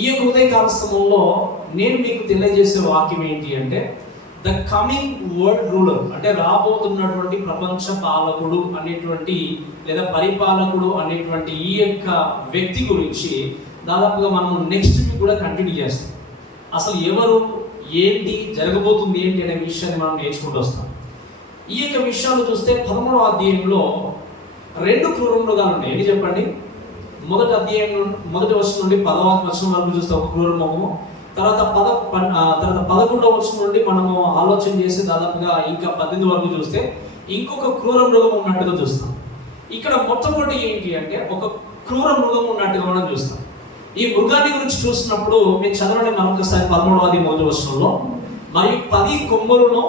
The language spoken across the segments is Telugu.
ఈ యొక్క ఉదయకాల సమయంలో నేను మీకు తెలియజేసే వాక్యం ఏంటి అంటే, ద కమింగ్ వరల్డ్ రూలర్, అంటే రాబోతున్నటువంటి ప్రపంచ పాలకుడు అనేటువంటి లేదా పరిపాలకుడు అనేటువంటి ఈ యొక్క వ్యక్తి గురించి దాదాపుగా మనము నెక్స్ట్ వీక్ కూడా కంటిన్యూ చేస్తాం. అసలు ఎవరు, ఏంటి, జరగబోతుంది ఏంటి అనే విషయాన్ని మనం నేర్చుకుంటూ వస్తాం. ఈ యొక్క విషయాలు చూస్తే 11వ అధ్యాయంలో 2 క్రూర మృగాలు ఉన్నాయి. ఏంటి చెప్పండి? మొదటి అధ్యాయం మొదటి వచనం నుండి 10వ వచనం వరకు చూస్తే ఒక క్రూర మృగము, తర్వాత 11వ వచనం నుండి మనము ఆలోచన చేసి దాదాపుగా ఇంకా 18 వరకు చూస్తే ఇంకొక క్రూర మృగం ఉన్నట్టుగా చూస్తాం. ఇక్కడ మొట్టమొదటి ఏంటి అంటే ఒక క్రూర మృగం ఉన్నట్టుగా మనం చూస్తాం. ఈ మృగాన్ని గురించి చూసినప్పుడు మీరు చదవండి మరొకసారి 13వ అధ్యాయం మొదటి వచనంలో, మరియు 10 కొమ్ములను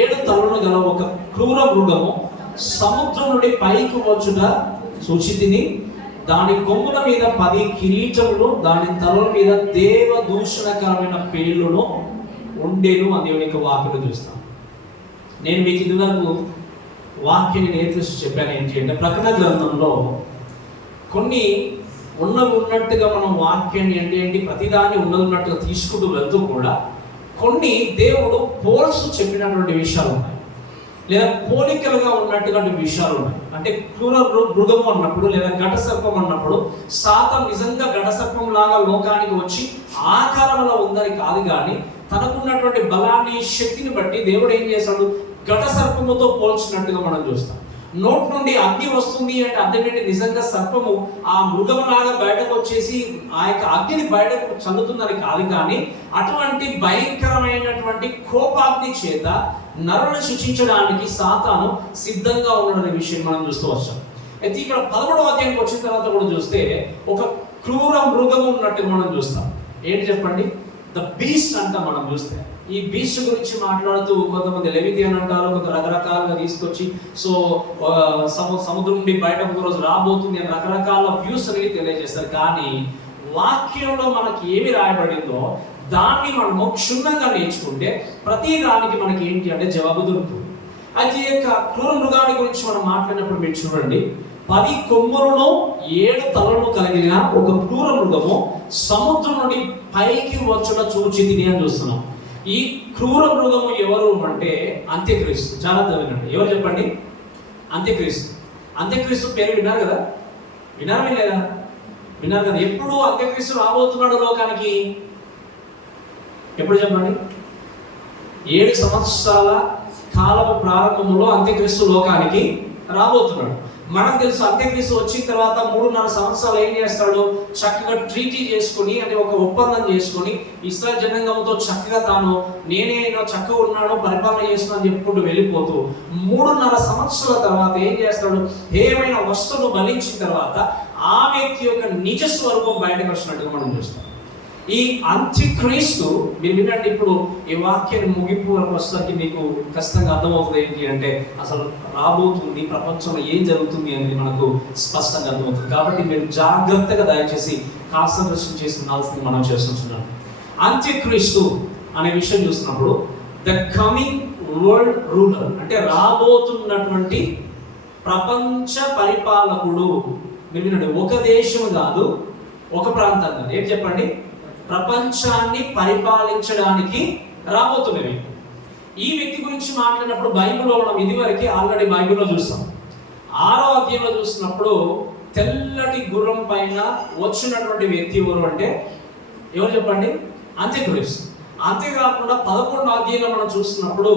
7 తలలను గల ఒక క్రూర మృగము సముద్రం నుండి పైకి వచ్చుట చూచితిని. దాని కొమ్ముల మీద 10 కిరీటములు, దాని తలల మీద దేవదూషణకరమైన పేర్లను ఉండేను అని దేవుని యొక్క వాక్యం చూస్తాం. నేను మీకు ఇదివరకు వాక్యాన్ని నేర్పిస్తూ చెప్పాను ఏంటి అంటే, ప్రకటన గ్రంథంలో కొన్ని ఉన్నట్టుగా మనం వాక్యాన్ని ఏంటి ప్రతిదాన్ని ఉన్నట్టుగా తీసుకుంటూ వెళ్తూ కూడా కొన్ని దేవుడు పోల్స్ చెప్పినటువంటి విషయాలు ఉన్నాయి, లేదా పోలికలుగా ఉన్నటువంటి విషయాలు ఉన్నాయి. అంటే క్రూర మృగము అన్నప్పుడు లేదా ఘట సర్పం అన్నప్పుడు సాతాను నిజంగా ఘట సర్పం లాగా లోకానికి వచ్చి ఆకారంలో ఉందని కాదు, కానీ తనకున్నటువంటి బలాన్ని, శక్తిని బట్టి దేవుడు ఏం చేశాడు, ఘట సర్పముతో పోల్చినట్టుగా మనం చూస్తాం. నోటి నుండి అగ్ని వస్తుంది అంటే అర్థం ఏంటి? నిజంగా సర్పము ఆ మృగములాగా బయటకు వచ్చేసి ఆ యొక్క అగ్నిని బయటకు చల్లుతుందని కాదు, కానీ అటువంటి భయంకరమైనటువంటి కోపాగ్ని చేత నరులను శిక్షించడానికి సాతాను సిద్ధంగా ఉండడనే విషయం మనం చూస్తూ వచ్చాం. అయితే ఇక్కడ 11వ అధ్యాయానికి వచ్చిన తర్వాత కూడా చూస్తే ఒక క్రూర మృగము ఉన్నట్టు మనం చూస్తాం. ఏంటి చెప్పండి? ద బీస్ట్ అంట. మనం చూస్తే ఈ బీస్ట్ గురించి మాట్లాడుతూ కొంతమంది లెవిథియన్ అంటారు, కొంత రకరకాలుగా తీసుకొచ్చి సముద్రం నుండి బయట ఒక రోజు రాబోతుంది అని రకరకాల వ్యూస్ అనేది తెలియజేస్తారు. కానీ వాక్యంలో మనకి ఏమి రాయబడిందో దాన్ని మనము క్షుణ్ణంగా నేర్చుకుంటే ప్రతి దానికి మనకి ఏంటి అంటే జవాబు దొరుకుతుంది. అయితే ఈ యొక్క క్రూర మృగాన్ని గురించి మనం మాట్లాడినప్పుడు మీరు చూడండి, 10 కొమ్ములను 7 తలలను కలిగిన ఒక క్రూర మృగము సముద్రం నుండి పైకి వచ్చుట చూచితిని అని చూస్తున్నాం. ఈ క్రూర మృగము ఎవరు అంటే అంత్యక్రీస్తు. చాలా వినండి, ఎవరు చెప్పండి? అంత్యక్రీస్తు. అంత్యక్రీస్తు పేరు విన్నారు కదా? విన్నారా లేదా? విన్నారు కదా. ఎప్పుడు అంత్యక్రీస్తు రాబోతున్నాడు లోకానికి? ఎప్పుడు చెప్పండి? 7 సంవత్సరాల కాలపు ప్రారంభంలో అంత్యక్రీస్తు లోకానికి రాబోతున్నాడు. మనకు తెలుసు అంత్యక్రీస్తు వచ్చిన తర్వాత 3.5 సంవత్సరాలు ఏం చేస్తాడు? చక్కగా ట్రీటీ చేసుకుని, అంటే ఒక ఒప్పందం చేసుకుని ఇశ్రాయేలు జనాంగంతో చక్కగా తాను నేనే చక్కగా ఉన్నాను, పరిపాలన చేస్తున్నాను అని చెప్పుకుంటూ వెళ్ళిపోతూ 3.5 సంవత్సరాల తర్వాత ఏం చేస్తాడు? ఏమైనా వస్తువును బలించిన తర్వాత ఆ వ్యక్తి యొక్క నిజ స్వరూపం బయటకు వచ్చినట్టుగా మనం చూస్తాం. ఈ అంత్యక్రీస్తు మీరు వినండి, ఇప్పుడు ఈ వాక్యాన్ని ముగింపు వరకు వస్తానికి మీకు ఖచ్చితంగా అర్థమవుతుంది ఏంటి అంటే అసలు రాబోతుంది ప్రపంచంలో ఏం జరుగుతుంది అనేది మనకు స్పష్టంగా అర్థమవుతుంది. కాబట్టి మీరు జాగ్రత్తగా దయచేసి కాన్సంట్రేషన్ చేసి ఉండాల్సింది మనం చేస్తున్నాం. అంత్యక్రీస్తు అనే విషయం చూస్తున్నప్పుడు ద కమింగ్ వరల్డ్ రూలర్ అంటే రాబోతున్నటువంటి ప్రపంచ పరిపాలకుడు. మీరు వినండి, ఒక దేశం కాదు, ఒక ప్రాంతం కాదు. ఏంటి చెప్పండి? ప్రపంచాన్ని పరిపాలించడానికి రాబోతున్న వ్యక్తి. ఈ వ్యక్తి గురించి మాట్లాడినప్పుడు బైబిల్లో మనం ఇదివరకే ఆల్రెడీ బైబిల్లో చూస్తాం. 6వ అధ్యాయంలో చూసినప్పుడు తెల్లటి గుర్రం పైన వచ్చినటువంటి వ్యక్తి ఎవరు అంటే ఎవరు చెప్పండి? అంత్యక్రీస్తు. అంతేకాకుండా 11వ అధ్యాయంలో మనం చూస్తున్నప్పుడు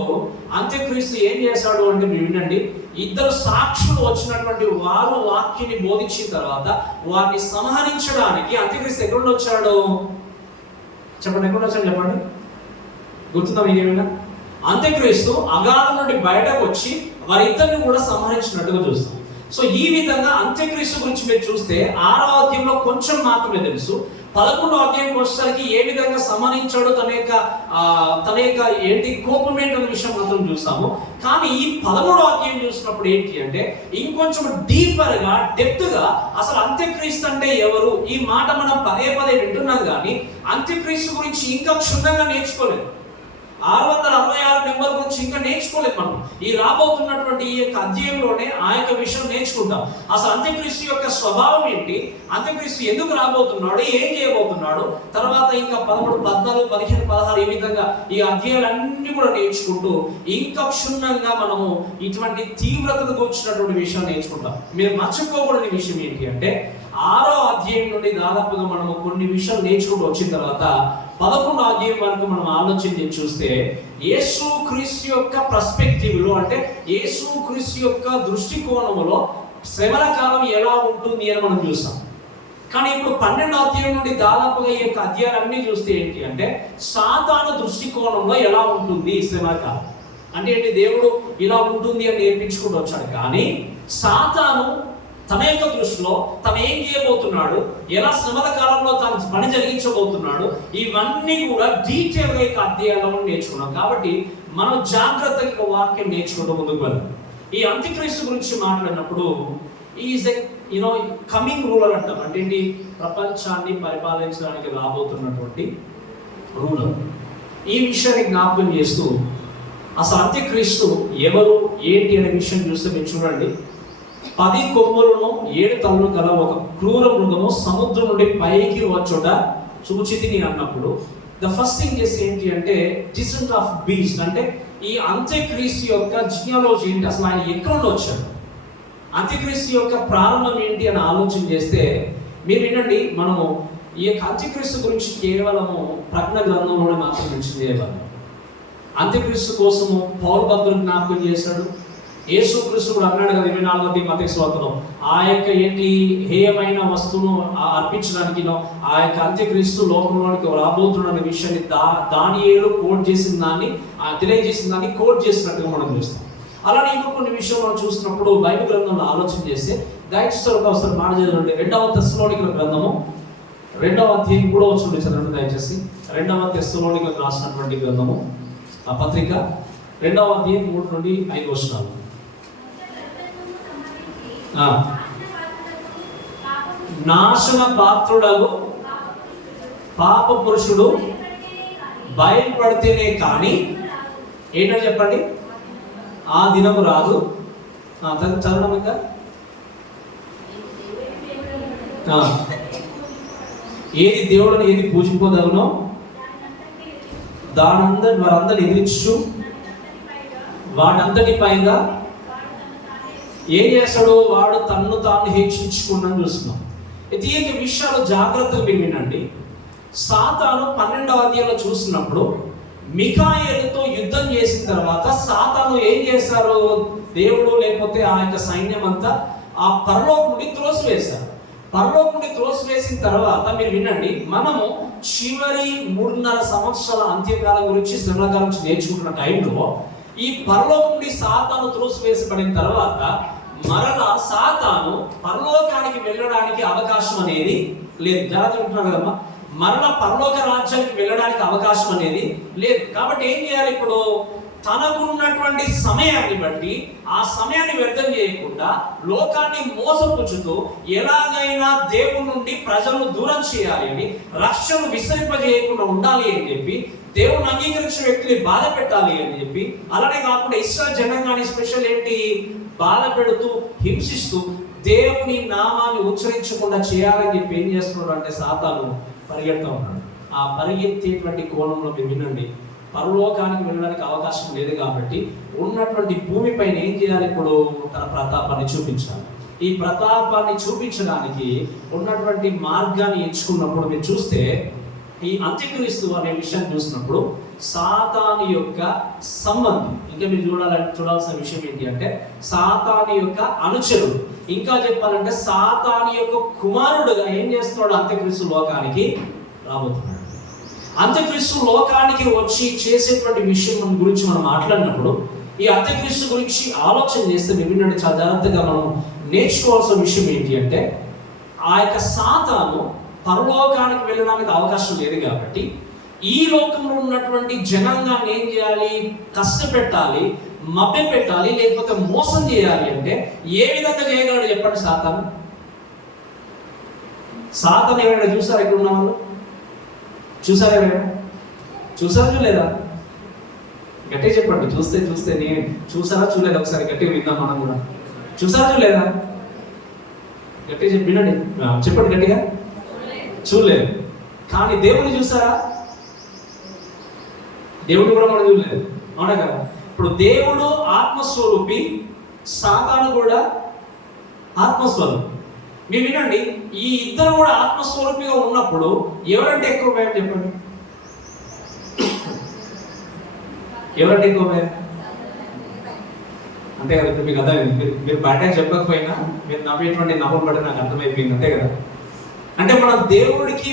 అంత్యక్రీస్తు ఏం చేశాడు అంటే మీరు వినండి, 2 సాక్షులు వచ్చినటువంటి వారు వాక్యాన్ని బోధించిన తర్వాత వారిని సంహరించడానికి అంత్యక్రీస్తు ఎక్కడ వచ్చాడు చెప్పండి? ఎక్కడ వచ్చాడు చెప్పండి? గుర్తుందా మీకు ఏమైనా? అంత్యక్రీస్తు అగాధం నుండి బయటకు వచ్చి వారిద్దరిని కూడా సంహరించినట్టుగా చూస్తాం. సో ఈ విధంగా అంత్యక్రీస్తు గురించి మీరు చూస్తే 6వ అధ్యాయంలో కొంచెం మాత్రమే తెలుసు. 11వ అధ్యాయంకి వచ్చేసరికి ఏ విధంగా సంహరించాడు, తన యొక్క ఏంటి కోపం ఏంటనే విషయం మాత్రం చూస్తాము. కానీ ఈ 13వ అధ్యాయం చూసినప్పుడు ఏంటి అంటే ఇంకొంచెం డీపర్గా, డెప్త్గా అసలు అంత్యక్రీస్తు అంటే ఎవరు, ఈ మాట మనం పదే పదే వింటున్నాం, కానీ అంత్యక్రీస్తు గురించి ఇంకా క్షుణ్ణంగా నేర్చుకోలేదు. 666 నెంబర్ గురించి ఇంకా నేర్చుకోలేదు మనం. ఈ రాబోతున్నటువంటి ఈ యొక్క అధ్యాయంలోనే ఆ యొక్క విషయం నేర్చుకుంటాం. అసలు అంత్యక్రీస్తు యొక్క స్వభావం ఏంటి, అంత్యక్రీస్తు ఎందుకు రాబోతున్నాడు, ఏం చేయబోతున్నాడు, తర్వాత ఇంకా 13, 14, 15, 16 ఈ విధంగా ఈ అధ్యాయాలన్నీ కూడా నేర్చుకుంటూ ఇంకా క్షుణ్ణంగా మనము ఇటువంటి తీవ్రతను కూర్చున్నటువంటి విషయం నేర్చుకుంటాం. మీరు మర్చిపోకూడని విషయం ఏంటి అంటే 6వ అధ్యాయం నుండి దాదాపుగా మనము కొన్ని విషయాలు నేర్చుకుంటూ వచ్చిన తర్వాత 11వ అధ్యాయం వరకు మనం ఆలోచన చూస్తే యేసుక్రీస్తు యొక్క పర్స్పెక్టివ్లో, అంటే యేసుక్రీస్తు యొక్క దృష్టికోణంలో శ్రమల కాలం ఎలా ఉంటుంది అని మనం చూస్తాం. కానీ ఇప్పుడు 12వ అధ్యాయం నుండి దాదాపుగా ఈ యొక్క అధ్యాయాలన్నీ చూస్తే ఏంటి అంటే సాతాను దృష్టికోణంలో ఎలా ఉంటుంది శ్రమల కాలం అంటే ఏంటి, దేవుడు ఇలా ఉంటుంది అని నేర్పించుకుంటూ వచ్చాడు. కానీ సాతాను తన యొక్క దృష్టిలో తను ఏం చేయబోతున్నాడు, ఎలా శ్రమల కాలంలో తను పని జరిగించబోతున్నాడు, ఇవన్నీ కూడా డీటెయిల్గా ఈ అధ్యాయంలో నేర్చుకున్నాం. కాబట్టి మనం జాగ్రత్తగా వాక్యం నేర్చుకుంటూ ముందుకు వెళ్ళాం. ఈ అంత్యక్రీస్తు గురించి మాట్లాడినప్పుడు ఈజ్ ఎ కమింగ్ రూలర్ అంటాం. అంటే ఏంటి, ప్రపంచాన్ని పరిపాలించడానికి రాబోతున్నటువంటి రూలర్. ఈ విషయాన్ని జ్ఞాపకం చేస్తూ అసలు అంత్యక్రీస్తు ఎవరు ఏంటి అనే విషయం చూస్తే మీరు చూడండి. 10 కొమ్ములను 7 తలలు గల ఒక క్రూర మృగము సముద్రం నుండి పైకి వచ్చుట చూచితిని అన్నప్పుడు ద ఫస్ట్ థింగ్ చేసి ఏంటి అంటే డిసెంట్ ఆఫ్ బీస్ట్. అంటే ఈ అంత్యక్రీస్తు యొక్క జినియాలజీ ఏంటి, అసలు ఆయన ఎక్కడ నుండి వచ్చాడు, అంత్యక్రీస్తు యొక్క ప్రారంభం ఏంటి అని ఆలోచన చేస్తే మీరు వినండి. మనము ఈ యొక్క అంత్యక్రీస్తు గురించి కేవలము ప్రకటన గ్రంథంలోనే మాత్రం మెన్షన్ చేయగలం. అంత్యక్రీస్తు కోసము పౌలు భక్తులు జ్ఞాపకం చేశాడు. యేసుక్రీస్తు కూడా అన్నాడు కదా 24వ మత్తయి సువార్తలో, ఆ యొక్క ఏంటి హేయమైన వస్తువును అర్పించడానికి ఆ యొక్క అంత్యక్రీస్తు లోకంలోనికి రాబోతున్న విషయాన్ని దానియేలు కోట్ చేసిన దాన్ని తెలియజేసిన దాన్ని కోట్ చేసినట్టుగా మనం చూస్తాం. అలానే ఇంకా కొన్ని విషయాలు మనం చూసినప్పుడు బైబిల్ గ్రంథంలో ఆలోచన చేస్తే దయచేసి ఒకసారి మాట చదవండి. 2వ తెస్సలోనికల గ్రంథము 2వ అధ్యాయం కూడా వచ్చి చదవండి దయచేసి. 2వ తెస్సలోనికలకు రాసినటువంటి గ్రంథము ఆ పత్రిక 2వ అధ్యాయం 3 నుండి 5 వచనాలు. నాశన పాత్రుడగు పాప పురుషుడు బయలుపడితేనే కానీ ఏంటని చెప్పండి, ఆ దినము రాదు. చదవడం ఇంకా ఏది దేవుడిని ఏది పూజింపదవునో వారందరిని ఎదిరించు వాటంతటి పైగా ఏం చేస్తాడు, వాడు తన్ను తాను హెచ్చించుకున్నాను చూస్తున్నాం. అయితే ఈ విషయాలు జాగ్రత్తగా మీరు వినండి. సాతాను 12వ అధ్యాయంలో చూసినప్పుడు మిఖాయేలుతో యుద్ధం చేసిన తర్వాత సాతాను ఏం చేశారు, దేవుడు లేకపోతే ఆ యొక్క సైన్యం అంతా ఆ పరలోకం నుండి త్రోసివేశారు. పరలోకం నుండి త్రోసివేసిన తర్వాత మీరు వినండి, మనము చివరి 3.5 సంవత్సరాల అంత్యకాలం గురించి శ్రమల కాలం గురించి నేర్చుకుంటున్న టైంలో ఈ పరలోకం నుండి సాతాను త్రోసివేసబడిన తర్వాత మరలా సాతాను పరలోకానికి వెళ్ళడానికి అవకాశం అనేది లేదు. జాగ్రత్త ఉంటున్నారు కదమ్మా, మరలా పరలోక రాజ్యానికి వెళ్ళడానికి అవకాశం అనేది లేదు. కాబట్టి ఏం చేయాలి, ఇప్పుడు తనకున్నటువంటి సమయాన్ని బట్టి ఆ సమయాన్ని వ్యర్థం చేయకుండా లోకాన్ని మోసపుచ్చుతూ ఎలాగైనా దేవుని నుండి ప్రజలను దూరం చేయాలి అని, రక్షణ విస్తరింపజేయకుండా ఉండాలి అని చెప్పి, దేవుని అంగీకరించిన వ్యక్తిని బాధ పెట్టాలి అని చెప్పి, అలానే కాకుండా ఇస్రాయేల్ జనాంగాన్ని స్పెషల్ ఏంటి బాధ పెడుతూ హింసిస్తూ దేవుని నామాన్ని ఉచ్చరించకుండా చేయాలని చెప్పి ఏం చేస్తున్నాడు అంటే సాతాను పరిగెడుతూ ఉన్నాడు. ఆ పరిగెత్తేటువంటి కోణంలో మీరు వినండి, పరలోకానికి వెళ్ళడానికి అవకాశం లేదు కాబట్టి ఉన్నటువంటి భూమిపైన ఏం చేయాలి, ఇప్పుడు తన ప్రతాపాన్ని చూపించాలి. ఈ ప్రతాపాన్ని చూపించడానికి ఉన్నటువంటి మార్గాన్ని ఎంచుకున్నప్పుడు మీరు చూస్తే ఈ అంత్యక్రీస్తు అనే విషయాన్ని చూసినప్పుడు సాతాను యొక్క సంబంధం, ఇంకా మీరు చూడాల్సిన విషయం ఏంటి అంటే సాతాను యొక్క అనుచరుడు, ఇంకా చెప్పాలంటే సాతాను యొక్క కుమారుడుగా ఏం చేస్తున్నాడు, అంత్యక్రీస్తు లోకానికి రాబోతున్నాడు. అంత్యక్రీస్తు లోకానికి వచ్చి చేసేటువంటి విషయం గురించి మనం మాట్లాడినప్పుడు ఈ అంత్యక్రీస్తు గురించి ఆలోచన చేస్తే వినండి, చాలా జాగ్రత్తగా మనం నేర్చుకోవాల్సిన విషయం ఏంటి అంటే ఆ యొక్క సాతాను పరలోకానికి వెళ్ళడానికి అవకాశం లేదు కాబట్టి ఈ లోకంలో ఉన్నటువంటి జనాంగాన్ని ఏం చేయాలి, కష్టపెట్టాలి, మభ్య పెట్టాలి, లేకపోతే మోసం చేయాలి. అంటే ఏ విధంగా చేయగలడు చెప్పండి సాతాను? సాతాను ఏమైనా చూసారా? ఇక్కడ ఉన్న వాళ్ళు చూసారా? ఏమైనా చూసారా? లేదా? గట్టిగా చెప్పండి. చూస్తే నేను చూసారా చూడలేదు? ఒకసారి గట్టిగా విందాం మనం కూడా. చూసారా చూడలేదా? గట్టిగా చెప్పి వినండి, చెప్పండి గట్టిగా. చూడలేదు. కానీ దేవుని చూసారా? దేవుడు కూడా మనం చూడలేదు, అవునా కదా? ఇప్పుడు దేవుడు ఆత్మస్వరూపి, సాతాను కూడా ఆత్మస్వరూపి. మీరు వినండి, ఈ ఇద్దరు కూడా ఆత్మస్వరూపిగా ఉన్నప్పుడు ఎవరంటే ఎక్కువ భయం చెప్పండి? ఎవరంటే ఎక్కువ భయం? అంతే కదా. ఇప్పుడు మీకు అర్థమైంది. మీరు బయట చెప్పకపోయినా మీరు నవ్వేటువంటి నవ్వు పడి నాకు అర్థమైపోయింది, అంతే కదా. అంటే మనం దేవుడికి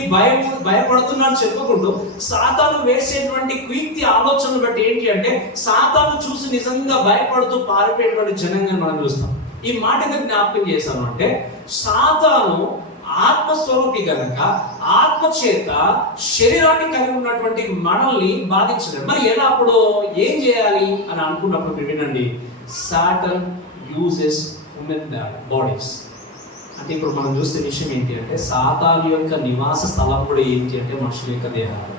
భయపడుతున్నాను చెప్పుకుంటూ సాతాను వేసేటువంటి కుయుక్తి ఆలోచనలు బట్టి ఏంటి అంటే సాతాను చూసి నిజంగా భయపడుతూ పారిపోయేటువంటి జనంగా మనం చూస్తాం. ఈ మాట ఎందుకు జ్ఞాపకం చేశాను అంటే, సాతాను ఆత్మస్వరూపి కనుక ఆత్మ చేత శరీరాన్ని కలిగి ఉన్నటువంటి మనల్ని బాధించలేదు. మరి ఎలా అప్పుడు ఏం చేయాలి అని అనుకున్నప్పుడు మీరు వినండి, సాతాన్ యూజెస్ హ్యూమన్ బాడీస్. అంటే ఇప్పుడు మనం చూస్తే విషయం ఏంటి అంటే, సాతాను యొక్క నివాస స్థలం కూడా ఏంటి అంటే మనుషుల యొక్క దేహాలు.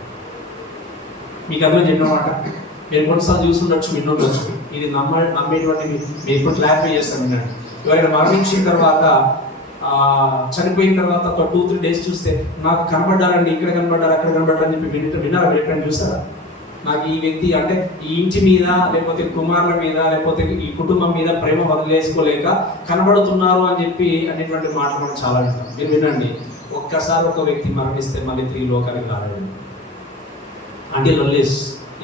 మీకు అర్థం చెప్పినమాట. మీరు కొన్నిసార్లు చూస్తుండొచ్చు, వినుండొచ్చు. ఇది నమ్మేటువంటి మీరు ఇప్పుడు క్లారిఫై చేస్తాను. వినండి, ఎవరైనా మరణించిన తర్వాత చనిపోయిన తర్వాత ఒక 2-3 days చూస్తే నాకు కనబడ్డారండి, ఇక్కడ కనబడ్డారు, అక్కడ కనబడ్డారు అని చెప్పి విన్నారా? ఎప్పుడైనా చూసారా? నాకు ఈ వ్యక్తి అంటే ఈ ఇంటి మీద లేకపోతే కుమారుల మీద లేకపోతే ఈ కుటుంబం మీద ప్రేమ వదిలేసుకోలేక కనబడుతున్నారు అని చెప్పి అనేటువంటి మాటలు మనం చాలా వింటాం. మీరు వినండి, ఒక్కసారి ఒక వ్యక్తి మరణిస్తే మళ్ళీ 3 లోకానికి రాలేడు. Until unless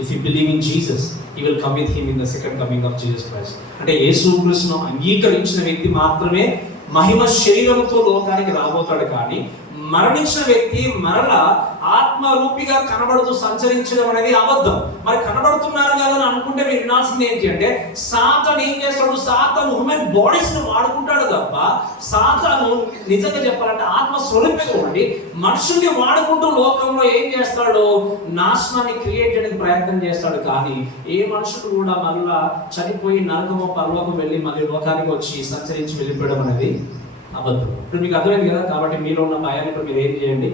if you believe in Jesus, you will come with him in the second coming of Jesus Christ. అంటే యేసుక్రీస్తును అంగీకరించిన వ్యక్తి మాత్రమే మహిమ శరీరంతో లోకానికి రాబోతాడు. కానీ మరణించిన వ్యక్తి మరలా ఆత్మరూపిగా కనబడుతూ సంచరించడం అనేది అబద్ధం. మరి కనబడుతున్నారు కదా అని అనుకుంటే మీరు వినాల్సింది ఏంటి అంటే, సాతాను ఏం చేస్తాడు? సాతాను హ్యూమన్ బాడీస్ ను వాడుకుంటాడు తప్ప సాతాను నిజంగా చెప్పాలంటే ఆత్మస్వరూపిగా ఉండి మనుషుల్ని వాడుకుంటూ లోకంలో ఏం చేస్తాడు? నాశనాన్ని క్రియేట్ చేయడానికి ప్రయత్నం చేస్తాడు. కానీ ఏ మనుషుడు కూడా మళ్ళా చనిపోయి నరకమో పరలోకం వెళ్ళి మళ్ళీ లోకానికి వచ్చి సంచరించి వెళ్ళిపోవడం అనేది అబద్ధం. ఇప్పుడు మీకు అర్థమైంది కదా. కాబట్టి మీలో ఉన్న భయాన్ని ఇప్పుడు మీరు ఏం చేయండి?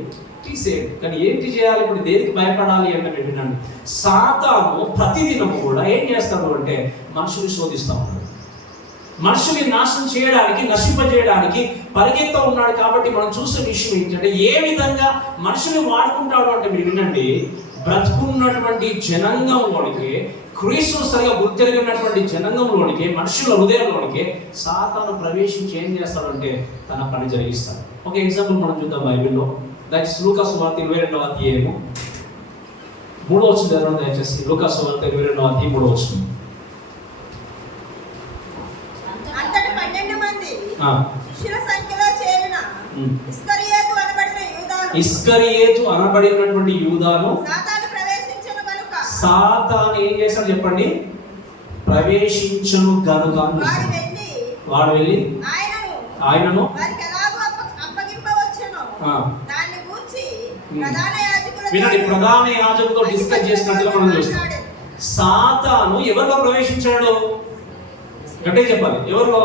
తీసేయండి. కానీ ఏంటి చేయాలి? ఇప్పుడు దేనికి భయపడాలి అంటే మీరు వినండి, సాతాను ప్రతిదినము కూడా ఏం చేస్తాడు అంటే మనుషుని శోధిస్తూ ఉన్నాడు. మనుషుని నాశనం చేయడానికి, నశింపజేయడానికి పరిగెత్తా ఉన్నాడు. కాబట్టి మనం చూసే విషయం ఏంటంటే, ఏ విధంగా మనుషుని వాడుకుంటాడు అంటే మీరు వినండి, బ్రతుకున్నటువంటి జనాంగంలోనికి, క్రీస్తును సరిగా గుర్తెరిగినటువంటి జనాంగంలోనికి, మనుషుల హృదయంలోనికి సాతాను ప్రవేశించి ఏం చేస్తాడంటే తన పని జరిగిస్తాడు. ఒక ఎగ్జాంపుల్ మనం చూద్దాం బైబిల్లో. దట్ ఇస్ లూకా సువార్త 22వ అధ్యాయము 3వ వచనం చదవండి దయచేసి. లూకా సువార్త 22వ అధ్యాయం 3వ వచనం. అంతటి 12 మంది శిష్యుల సంఖ్యలో చేరిన ఇస్కరియోతు అనబడినటువంటి యూదాను సాతాను ఏం చేశాడు చెప్పండి? ప్రవేశించును గనుక వాడు వెళ్ళి ఆయనను వినండి, ప్రధాన యాజకుడితో డిస్కస్ చేసినట్టుగా మనం చూస్తాం. సాతాను ఎవరిలో ప్రవేశించాడు? గట్టిగా చెప్పాలి. ఎవరిలో?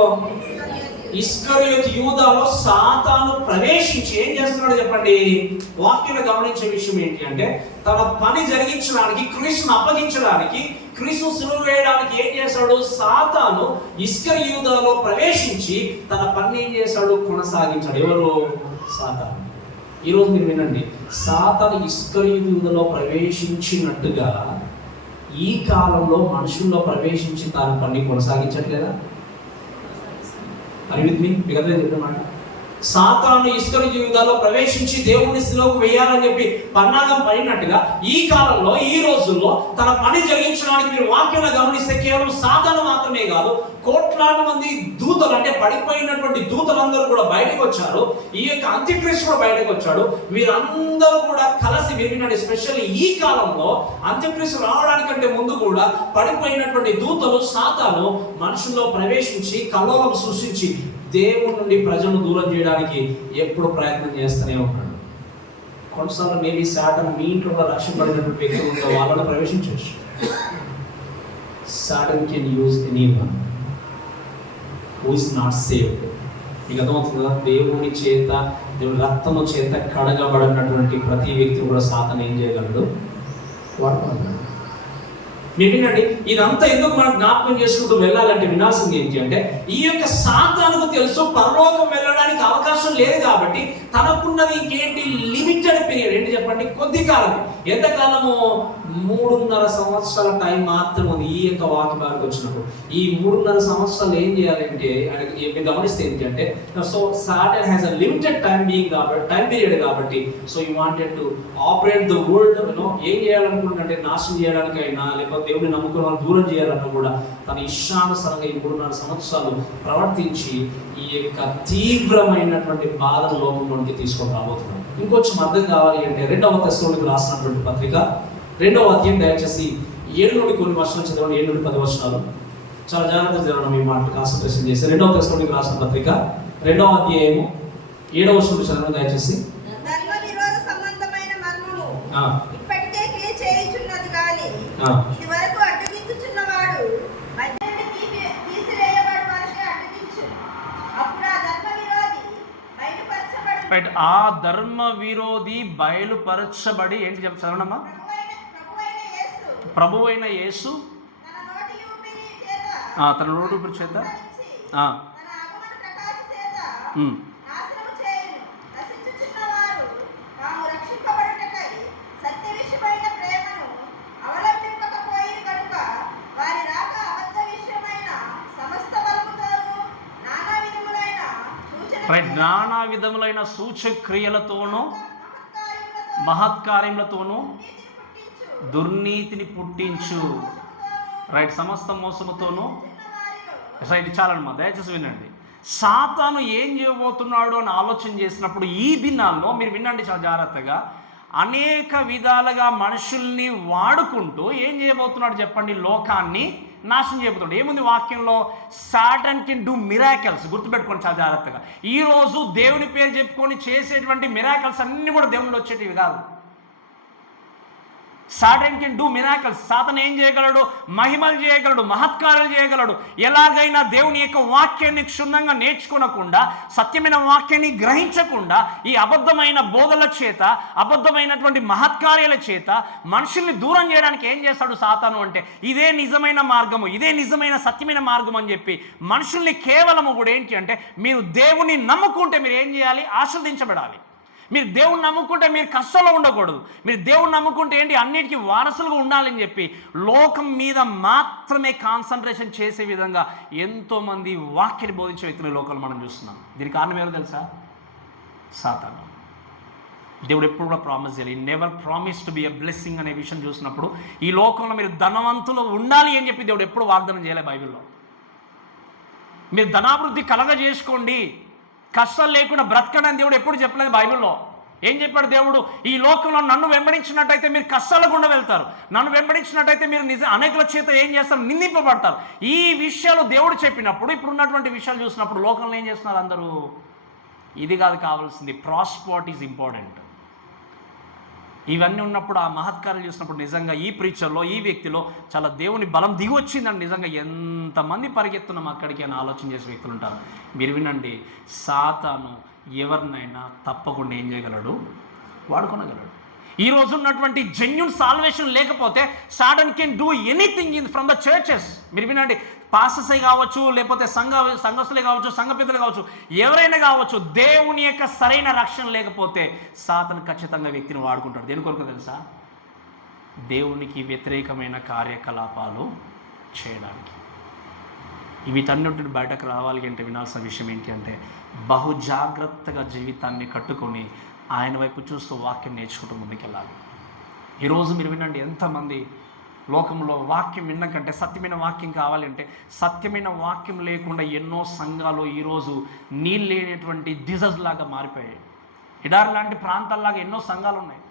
ఇస్కరియోతు యూదాలో సాతాను ప్రవేశించి ఏం చేస్తున్నాడు చెప్పండి? వాక్యంలో గమనించే విషయం ఏంటి అంటే, తన పని జరిగించడానికి, క్రీస్తును అప్పగించడానికి, క్రీస్తును సిలువ వేయడానికి ఏం చేశాడు? సాతాను ఇస్కరియోతులో ప్రవేశించి తన పని ఏం చేశాడు? కొనసాగించాడు. ఎవరు? సాతాను. ఈరోజు మీరు వినండి, సాతాను ఇస్కరియోతులో ప్రవేశించినట్టుగా ఈ కాలంలో మనుషుల్లో ప్రవేశించి తన పని కొనసాగించట్లేదా? అని మీకు అర్థం చెప్పమాట. సాతాను ఇస్కరియోతు యూదాలో ప్రవేశించి దేవుని సిలువకు వేయాలని చెప్పి పన్నాగం పడినట్టుగా ఈ కాలంలో, ఈ రోజుల్లో తన పని జరిగించడానికి మీరు వాక్యంలో గమనిస్తే కేవలం సాతాను మాత్రమే కాదు, కోట్లాది మంది దూతలు, అంటే పడిపోయినటువంటి దూతలందరూ కూడా బయటకు వచ్చారు. ఈ యొక్క అంత్యక్రీస్తు కూడా బయటకు వచ్చాడు. వీరందరూ కూడా కలిసి వినండి, ఎస్పెషల్లీ ఈ కాలంలో అంత్యక్రీస్తు రావడానికంటే ముందు కూడా పడిపోయినటువంటి దూతలు, సాతాను మనుషుల్లో ప్రవేశించి కల్లోలం సృష్టించి దేవుని నుండి ప్రజలను దూరం చేయడానికి ఎప్పుడు ప్రయత్నం చేస్తూనే ఉన్నాడు. కొన్నిసార్లు మేబీ సాతాను మీ ఇంట్లో రక్షింపబడినటువంటి వ్యక్తులు ఉంటే వాళ్ళని ప్రవేశించవచ్చు. Satan can use anyone who is not saved. మీకు అర్థమవుతుంది కదా? దేవుని చేత, దేవుని రక్తము చేత కడగబడినటువంటి ప్రతి వ్యక్తి కూడా సాతాను ఏం చేయగలడు? వాడుకోగలడు. మీరు వినండి, ఇదంతా ఎందుకు మనం జ్ఞాపకం చేసుకుంటూ వెళ్ళాలంటే వినాల్సింది ఏంటి అంటే, ఈ యొక్క సాతానుకు తెలుసు పరలోకం వెళ్ళడానికి అవకాశం లేదు కాబట్టి తనకున్నది ఇంకేంటి లిమిటెడ్ పీరియడ్. ఏంటి చెప్పండి? కొద్ది కాలం. ఎంతకాలము? 3.5 సంవత్సరాల టైం మాత్రం ఉంది ఈ యొక్క వాక్యానికి వచ్చినప్పుడు. ఈ 3.5 సంవత్సరాలు ఏం చేయాలంటే మీరు గమనిస్తే ఏంటి అంటే, so Satan has a limited time period కాబట్టి, so you wanted to operate the world. ఏం చేయాలనుకుంటుంటే నాశనం చేయడానికైనా లేకపోతే దేవుడిని నమ్ముకున్న వాళ్ళు దూరం చేయాలన్నా కూడా తన ఇష్టానుసారంగా ఈ 3.5 సంవత్సరాలు ప్రవర్తించి ఈ యొక్క తీవ్రమైనటువంటి బాధను లోకంలోనికి తీసుకొని రాబోతున్నాడు. ఇంకొంచెం అర్థం కావాలి అంటే 2వ తెస్సలోనికీయులకు రాసినటువంటి పత్రిక 2వ అధ్యాయం దయచేసి 7 నుండి కొన్ని వర్షాలు చదవండి. 7 నుండి 10 వర్షాలు చాలా జాగ్రత్తగా చదవడం, ఈ మాట కాన్సన్ట్రేషన్ చేసి 2వ తెస్సలోనికీయులకు రాసిన పత్రిక 2వ అధ్యాయము 7వ వచనం చదవండి దయచేసి. ధర్మ విరోధ సంబంధమైన మర్మము ఇప్పటికే క్రియ చేయుచున్నది గాని ఇది వరకు అడ్డగించుచున్నవాడు మధ్యలో తీసివేయబడు వరకే అడ్డగించు. అప్పుడు ఆ ధర్మ విరోధి బయలుపరచబడి ఆ ధర్మ విరోధి బయలుపరచబడి ఏంటి చదవనమ్మా? ప్రభువైన యేసు తన నోటి ఊపిరి చేత నానా విధములైన సూచక్రియలతోనూ మహత్కార్యములతోనూ దుర్నీతిని పుట్టించు. రైట్, సమస్త మోసముతోనూ. రైట్, చాలమ్మా దయచేసి వినండి. సాతాను ఏం చేయబోతున్నాడు అని ఆలోచన చేసినప్పుడు ఈ దినాల్లో మీరు వినండి చాలా జాగ్రత్తగా, అనేక విధాలుగా మనుషుల్ని వాడుకుంటూ ఏం చేయబోతున్నాడు చెప్పండి? లోకాన్ని నాశనం చేయబోతున్నాడు. ఏముంది వాక్యంలో? Satan can do miracles. గుర్తుపెట్టుకోండి చాలా జాగ్రత్తగా. ఈరోజు దేవుని పేరు చెప్పుకొని చేసేటువంటి మిరాకిల్స్ అన్నీ కూడా దేవునిలో వచ్చేటివి కాదు. Satan can do miracles. సాతాను ఏం చేయగలడు? మహిమలు చేయగలడు, మహత్కారాలు చేయగలడు. ఎలాగైనా దేవుని యొక్క వాక్యాన్ని క్షుణ్ణంగా నేర్చుకోనకుండా, సత్యమైన వాక్యాన్ని గ్రహించకుండా, ఈ అబద్ధమైన బోధల చేత, అబద్ధమైనటువంటి మహత్కార్యాల చేత మనుషుల్ని దూరం చేయడానికి ఏం చేస్తాడు సాతాను అంటే, ఇదే నిజమైన మార్గము, ఇదే నిజమైన సత్యమైన మార్గం అని చెప్పి మనుషుల్ని కేవలము కూడా ఏంటి అంటే, మీరు దేవుని నమ్ముకుంటే మీరు ఏం చేయాలి? ఆశీర్వదించబడాలి. మీరు దేవుని నమ్ముకుంటే మీరు కష్టంలో ఉండకూడదు. మీరు దేవుని నమ్ముకుంటే ఏంటి? అన్నిటికీ వారసులుగా ఉండాలని చెప్పి లోకం మీద మాత్రమే కాన్సన్ట్రేషన్ చేసే విధంగా ఎంతోమంది వాక్యాన్ని బోధించే వ్యక్తులు లోకంలో మనం చూస్తున్నాం. దీనికి కారణం ఏమో తెలుసా? సాతాను. దేవుడు ఎప్పుడు కూడా ప్రామిస్ చేయాలి. Never promise to be a blessing అనే విషయం చూసినప్పుడు ఈ లోకంలో మీరు ధనవంతులు ఉండాలి అని చెప్పి దేవుడు ఎప్పుడు వాగ్దానం చేయలే బైబిల్లో. మీరు ధనాభివృద్ధి కలగజేసుకోండి, కష్టాలు లేకుండా బ్రతకడానికి దేవుడు ఎప్పుడు చెప్పలేదు బైబిల్లో. ఏం చెప్పాడు దేవుడు? ఈ లోకంలో నన్ను వెంబడించినట్టయితే మీరు కష్టాల గుండా వెళ్తారు, నన్ను వెంబడించినట్టయితే మీరు అనేకుల చేత ఏం చేస్తారు? నిందింపబడతారు. ఈ విషయాలు దేవుడు చెప్పినప్పుడు, ఇప్పుడు ఉన్నటువంటి విషయాలు చూసినప్పుడు లోకంలో ఏం చేస్తున్నారు అందరూ? ఇది కాదు కావాల్సింది, ప్రాస్పరిటీ ఈజ్ ఇంపార్టెంట్. ఇవన్నీ ఉన్నప్పుడు ఆ మహత్కారాలు చూసినప్పుడు నిజంగా ఈ ప్రీచర్లో, ఈ వ్యక్తిలో చాలా దేవుని బలం దిగి వచ్చిందండి. నిజంగా ఎంతమంది పరిగెత్తున్నాం అక్కడికి అని ఆలోచన చేసే వ్యక్తులు ఉంటారు. మీరు వినండి, సాతాను ఎవరినైనా తప్పకుండా ఏం చేయగలడు? వాడుకొనగలడు. ఈరోజు ఉన్నటువంటి జెన్యూన్ సాల్వేషన్ లేకపోతే Satan can do anything from the churches. మీరు వినండి, పాస్టర్సే కావచ్చు, లేకపోతే సంఘస్థులే కావచ్చు, సంఘ పెద్దలు కావచ్చు, ఎవరైనా కావచ్చు, దేవుని యొక్క సరైన రక్షణ లేకపోతే సాతాను ఖచ్చితంగా వ్యక్తిని వాడుకుంటాడు. దేని కొరకు తెలుసా? దేవునికి వ్యతిరేకమైన కార్యకలాపాలు చేయడానికి. వీటన్నిటిని బయటకు రావాలి అంటే వినాల్సిన విషయం ఏంటి అంటే, బహు జాగ్రత్తగా జీవితాన్ని కట్టుకొని ఆయన వైపు చూస్తూ వాక్యం నేర్చుకుంటూ ముందుకెళ్ళాలి. ఈరోజు మీరు వినండి, ఎంతమంది లోకంలో వాక్యం విన్నకంటే సత్యమైన వాక్యం కావాలంటే, సత్యమైన వాక్యం లేకుండా ఎన్నో సంఘాలు ఈరోజు నీళ్ళు లేనటువంటి డిజర్ట్ లాగా మారిపోయాయి. ఎడారి లాంటి ప్రాంతాల్లాగా ఎన్నో సంఘాలు ఉన్నాయి.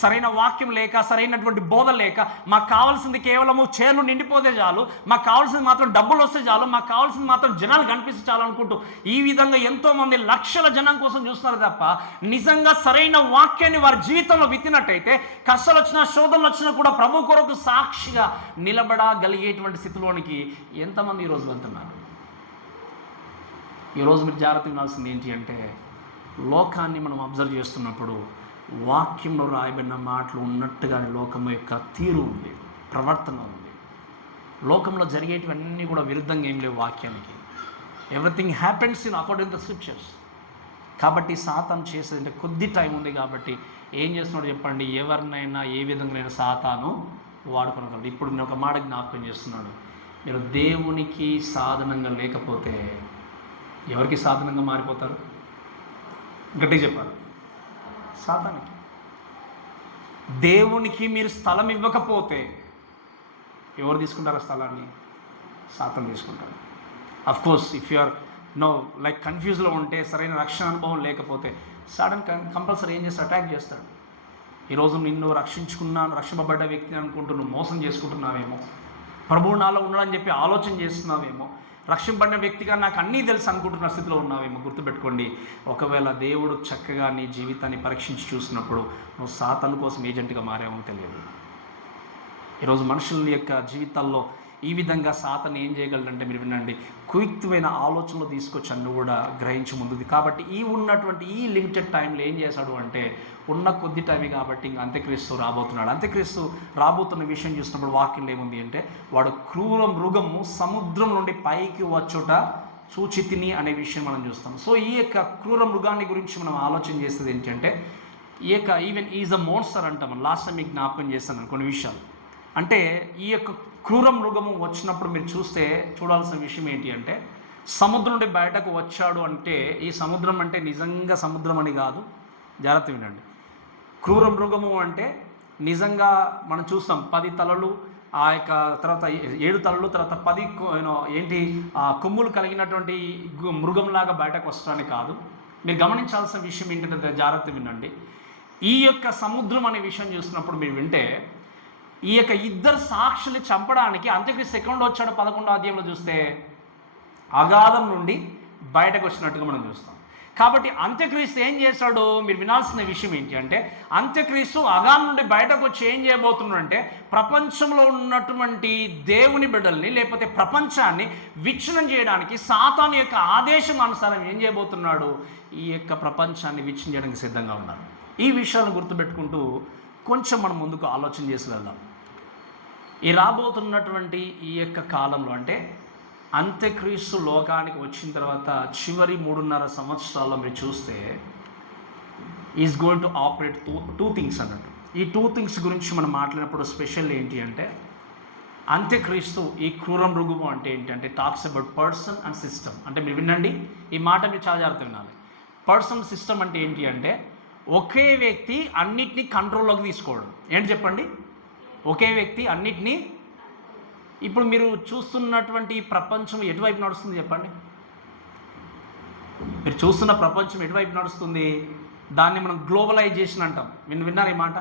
సరైన వాక్యం లేక, సరైనటువంటి బోధ లేక, మాకు కావాల్సింది కేవలము చేర్లు నిండిపోతే చాలు, మాకు కావాల్సింది మాత్రం డబ్బులు వస్తే చాలు, మాకు కావాల్సింది మాత్రం జనాలు కనిపిస్తే చాలు అనుకుంటూ ఈ విధంగా ఎంతోమంది లక్షల జనం కోసం చూస్తున్నారు తప్ప, నిజంగా సరైన వాక్యాన్ని వారి జీవితంలో విత్తినట్టయితే కష్టాలు వచ్చినా, శోధనలు వచ్చినా కూడా ప్రభు కొరకు సాక్షిగా నిలబడగలిగేటువంటి స్థితిలోనికి ఎంతమంది ఈరోజు వెళ్తున్నారు? ఈరోజు మీరు జాగ్రత్త వినాల్సింది ఏంటి అంటే, లోకాన్ని మనం అబ్జర్వ్ చేస్తున్నప్పుడు వాక్యంలో రాయబడిన మాటలు ఉన్నట్టుగా లోకం యొక్క తీరు ఉంది. ప్రవర్తన ఉంది. లోకంలో జరిగేటివన్నీ కూడా విరుద్ధంగా ఏం లేవు వాక్యానికి. Everything happens in according to the scriptures. కాబట్టి సాతాను చేసేదంటే కొద్ది టైం ఉంది కాబట్టి ఏం చేస్తున్నాడు చెప్పండి, ఎవరినైనా ఏ విధంగానైనా సాతాను వాడుకోగలడు. ఇప్పుడు నేను ఒక మాట జ్ఞాపకం చేస్తున్నాడు, మీరు దేవునికి సాధనంగా లేకపోతే ఎవరికి సాధనంగా మారిపోతారు? గట్టిగా చెప్పారు, సాతానికి. దేవునికి మీరు స్థలం ఇవ్వకపోతే ఎవరు తీసుకుంటారు ఆ స్థలాన్ని? సాతాను తీసుకుంటారు. Of course if you are like కన్ఫ్యూజ్లో ఉంటే, సరైన రక్షణ అనుభవం లేకపోతే సడన్ కంపల్సరీ ఏం చేస్తాడు? అటాక్ చేస్తాడు. ఈరోజు నిన్ను రక్షింపబడ్డ వ్యక్తిని అనుకుంటూ నువ్వు మోసం చేసుకుంటున్నావేమో, ప్రభువు నాలో ఉన్నాడని చెప్పి ఆలోచన చేస్తున్నావేమో, రక్షింపబడిన వ్యక్తిగా నాకు అన్నీ తెలుసు అనుకుంటున్న స్థితిలో ఉన్నావేమో. గుర్తుపెట్టుకోండి, ఒకవేళ దేవుడు చక్కగా నీ జీవితాన్ని పరీక్షించి చూసినప్పుడు నువ్వు సాతాను కోసం ఏజెంట్గా మారేమో తెలియదు. ఈరోజు మనుషుల యొక్క జీవితాల్లో ఈ విధంగా సాతాను ఏం చేయగలడంటే, మీరు వినండి, కుయుక్తమైన ఆలోచనలు తీసుకొచ్చి అన్ను కూడా గ్రహించి ముందుది. కాబట్టి ఉన్నటువంటి ఈ లిమిటెడ్ టైంలో ఏం చేశాడు అంటే, ఉన్న కొద్ది టైమే కాబట్టి ఇంక అంత్యక్రీస్తు రాబోతున్నాడు. అంత్యక్రీస్తు రాబోతున్న విషయం చూసినప్పుడు వాక్యంలో ఏముంది అంటే, వాడు క్రూర మృగము సముద్రం నుండి పైకి వచ్చుట చూచితిని అనే విషయం మనం చూస్తాం. సో ఈ యొక్క క్రూర మృగాన్ని గురించి మనం ఆలోచన చేసేది ఏంటంటే, ఈ యొక్క ఈవెన్ ఈజ్ అ మోన్స్టర్ అంటాం. లాస్ట్ టైం మీకు జ్ఞాపకం చేస్తాను కొన్ని విషయాలు. అంటే ఈ యొక్క క్రూర మృగము వచ్చినప్పుడు మీరు చూడాల్సిన విషయం ఏంటి అంటే, సముద్రం నుండి బయటకు వచ్చాడు అంటే, ఈ సముద్రం అంటే నిజంగా సముద్రం అని కాదు, జాగ్రత్త వినండి. క్రూర మృగము అంటే నిజంగా మనం చూస్తాం 10 తలలు, ఆ యొక్క తర్వాత 7 తలలు, తర్వాత 10 కొమ్ములు కలిగినటువంటి మృగంలాగా బయటకు వస్తాడని కాదు. మీరు గమనించాల్సిన విషయం ఏంటంటే, జాగ్రత్త వినండి. ఈ యొక్క సముద్రం అనే విషయం చూసినప్పుడు మీరు వింటే, ఈ యొక్క ఇద్దరు సాక్షుల్ని చంపడానికి అంత్యక్రీస్తు ఎక్కడ వచ్చాడో 11వ అధ్యాయంలో చూస్తే అగాధం నుండి బయటకు వచ్చినట్టుగా మనం చూస్తాం. కాబట్టి అంత్యక్రీస్తు ఏం చేశాడు? మీరు వినాల్సిన విషయం ఏంటి అంటే, అంత్యక్రీస్తు అగాధం నుండి బయటకు వచ్చి ఏం చేయబోతున్నాడంటే, ప్రపంచంలో ఉన్నటువంటి దేవుని బిడ్డల్ని లేకపోతే ప్రపంచాన్ని విచ్ఛిన్నం చేయడానికి సాతాను యొక్క ఆదేశం అనుసారం ఏం చేయబోతున్నాడు? ఈ యొక్క ప్రపంచాన్ని విచ్ఛిన్నం చేయడానికి సిద్ధంగా ఉన్నారు. ఈ విషయాలను గుర్తుపెట్టుకుంటూ కొంచెం మనం ముందుకు ఆలోచన చేసి వెళ్దాం. ఈ రాబోతున్నటువంటి ఈ యొక్క కాలంలో అంటే అంత్యక్రీస్తు లోకానికి వచ్చిన తర్వాత చివరి 3.5 సంవత్సరాల్లో మీరు చూస్తే is going to operate two things అన్నట్టు. ఈ 2 థింగ్స్ గురించి మనం మాట్లాడినప్పుడు స్పెషల్ ఏంటి అంటే, అంత్యక్రీస్తు ఈ క్రూర మృగము అంటే ఏంటంటే talks about person and system. అంటే మీరు వినండి, ఈ మాట మీరు చాలా జాగ్రత్త వినాలి. పర్సన్ సిస్టమ్ అంటే ఏంటి అంటే, ఒకే వ్యక్తి అన్నిటినీ కంట్రోల్లోకి తీసుకోవడం. ఏంటి చెప్పండి? ఒకే వ్యక్తి అన్నిటినీ. ఇప్పుడు మీరు చూస్తున్నటువంటి ప్రపంచం ఎటువైపు నడుస్తుంది చెప్పండి? మీరు చూస్తున్న ప్రపంచం ఎటువైపు నడుస్తుంది? దాన్ని మనం గ్లోబలైజేషన్ అంటాం. విన్నారు ఈ మాట?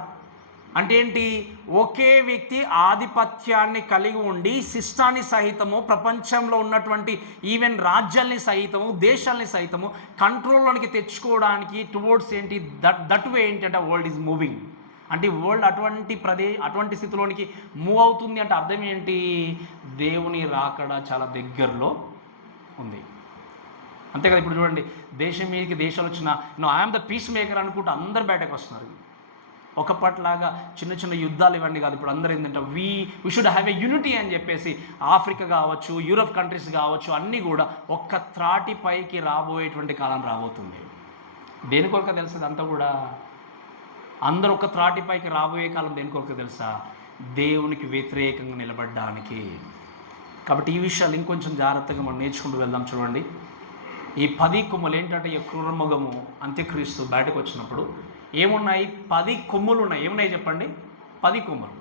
అంటే ఏంటి? ఒకే వ్యక్తి ఆధిపత్యాన్ని కలిగి ఉండి సిస్టాన్ని సహితము, ప్రపంచంలో ఉన్నటువంటి ఈవెన్ రాజ్యాల్ని సహితము, దేశాలని సహితము కంట్రోల్లోనికి తెచ్చుకోవడానికి టువర్డ్స్ ఏంటి దట్ వే ఏంటంటే వరల్డ్ ఈజ్ మూవింగ్. అంటే వరల్డ్ అటువంటి స్థితిలోనికి మూవ్ అవుతుంది. అంటే అర్థం ఏంటి? దేవుని రాకడ చాలా దగ్గరలో ఉంది. అంతే కదా. ఇప్పుడు చూడండి, దేశం మీదకి దేశాలు వచ్చిన ఐఎమ్ ద పీస్ మేకర్ అనుకుంటూ అందరు బయటకు వస్తున్నారు. ఒకప్పటిలాగా చిన్న చిన్న యుద్ధాలు ఇవన్నీ కాదు. ఇప్పుడు అందరూ ఏంటంటే we should have a unity అని చెప్పేసి ఆఫ్రికా కావచ్చు, యూరప్ కంట్రీస్ కావచ్చు, అన్నీ కూడా ఒక్క త్రాటి పైకి రాబోయేటువంటి కాలం రాబోతుంది. దేని కొరకు తెలుసు? అంతా కూడా అందరూ ఒక త్రాటి పైకి రాబోయే కాలం దేని కొరకు తెలుసా? దేవునికి వ్యతిరేకంగా నిలబడడానికి. కాబట్టి ఈ విషయాలు ఇంకొంచెం జాగ్రత్తగా మనం నేర్చుకుంటూ వెళ్దాం. చూడండి, ఈ 10 కొమ్ములు ఏంటంటే, ఈ క్రూర మృగము అంత్యక్రీస్తు బయటకు వచ్చినప్పుడు ఏమున్నాయి? 10 కొమ్ములు ఉన్నాయి. ఏమున్నాయి చెప్పండి? 10 కొమ్ములు.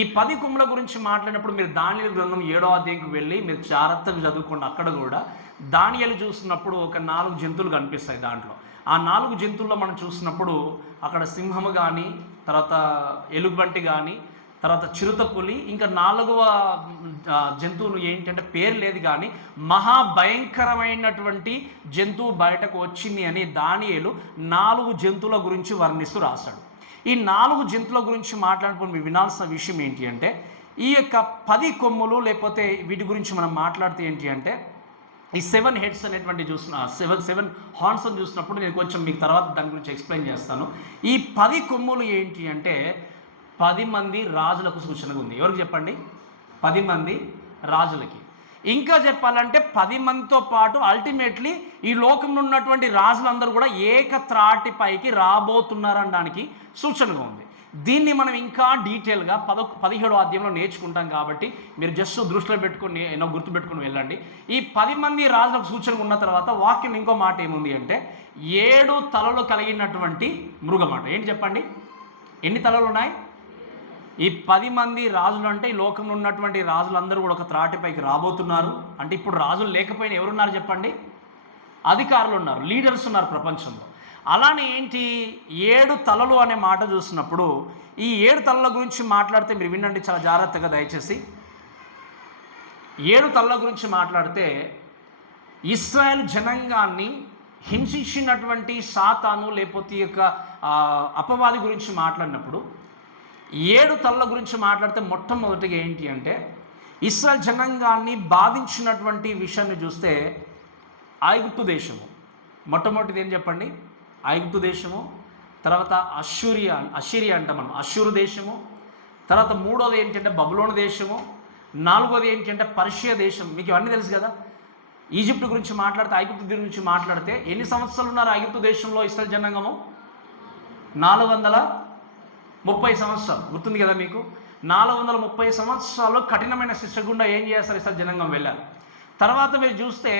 ఈ 10 కొమ్ముల గురించి మాట్లాడినప్పుడు మీరు దానియేలు గ్రంథం 7వ అధ్యాయంకి వెళ్ళి మీరు జాగ్రత్తగా చదువుకోండి. అక్కడ కూడా దానియేలు చూసినప్పుడు ఒక 4 జంతువులు కనిపిస్తాయి. దాంట్లో ఆ 4 జంతువుల్లో మనం చూసినప్పుడు అక్కడ సింహము కానీ, తర్వాత ఎలుగుబంటి కానీ, తర్వాత చిరుతపులి, ఇంకా 4వ జంతువులు ఏంటంటే పేరు లేదు కానీ మహాభయంకరమైనటువంటి జంతువు బయటకు వచ్చింది అని దానియేలు 4 జంతువుల గురించి వర్ణిస్తూ రాశాడు. ఈ 4 జంతువుల గురించి మాట్లాడినప్పుడు మీరు వినాల్సిన విషయం ఏంటి అంటే, ఈ యొక్క 10 కొమ్ములు లేకపోతే వీటి గురించి మనం మాట్లాడితే ఏంటి అంటే, ఈ 7 హెడ్స్ అనేటువంటి చూసిన 7 హార్న్స్ అని చూసినప్పుడు నేను కొంచెం మీకు తర్వాత దాని గురించి ఎక్స్ప్లెయిన్ చేస్తాను. ఈ 10 కొమ్ములు ఏంటి అంటే 10 మంది రాజులకు సూచనగా ఉంది. ఎవరికి చెప్పండి? 10 మంది రాజులకి. ఇంకా చెప్పాలంటే 10 మందితో పాటు అల్టిమేట్లీ ఈ లోకంలో ఉన్నటువంటి రాజులందరూ కూడా ఏకత్రాటిపైకి రాబోతున్నారనడానికి సూచనగా ఉంది. దీన్ని మనం ఇంకా డీటెయిల్గా 17వ అధ్యాయంలో నేర్చుకుంటాం కాబట్టి మీరు జస్ట్ దృష్టిలో పెట్టుకుని గుర్తుపెట్టుకుని వెళ్ళండి. ఈ 10 మంది రాజులకు సూచనగా ఉన్న తర్వాత వాక్యం ఇంకో మాట ఏముంది అంటే 7 తలలు కలిగినటువంటి మృగమాట. ఏంటి చెప్పండి? ఎన్ని తలలు ఉన్నాయి? ఈ 10 మంది రాజులు అంటే ఈ లోకంలో ఉన్నటువంటి రాజులందరూ కూడా ఒక త్రాటిపైకి రాబోతున్నారు. అంటే ఇప్పుడు రాజులు లేకపోయినా ఎవరున్నారు చెప్పండి? అధికారులు ఉన్నారు, లీడర్స్ ఉన్నారు ప్రపంచంలో. అలానే ఏంటి 7 తలలు అనే మాట చూసినప్పుడు ఈ 7 తలల గురించి మాట్లాడితే మీరు వినండి చాలా జాగ్రత్తగా దయచేసి. 7 తలల గురించి మాట్లాడితే ఇశ్రాయేల్ జనాంగాన్ని హింసించినటువంటి సాతాను లేకపోతే ఈ యొక్క అపవాది గురించి మాట్లాడినప్పుడు 7 తలల గురించి మాట్లాడితే మొట్టమొదటిగా ఏంటి అంటే ఇశ్రాయేల్ జనాంగాన్ని బాధించినటువంటి విషయాన్ని చూస్తే ఐగుప్తు దేశము మొట్టమొదటిది. ఏం చెప్పండి? ఐగుప్తు దేశము. తర్వాత అషీరియా అంటాం మనం, అష్షూరు దేశము. తర్వాత మూడోది ఏంటంటే బబులోను దేశము. నాలుగోది ఏంటంటే పర్షియా దేశం. మీకు ఇవన్నీ తెలుసు కదా. ఈజిప్ట్ గురించి మాట్లాడితే ఐగుప్తు గురించి మాట్లాడితే ఎన్ని సంవత్సరాలు ఉన్నారు ఐగుప్తు దేశంలో ఇశ్రాయేల్ జనాంగము? 430 సంవత్సరాలు. గుర్తుంది కదా మీకు? 430 సంవత్సరాలు కఠినమైన శిక్ష గుండా ఏం చేస్తారు? ఇశ్రాయేల్ జనాంగం వెళ్ళారు. తర్వాత మీరు చూస్తే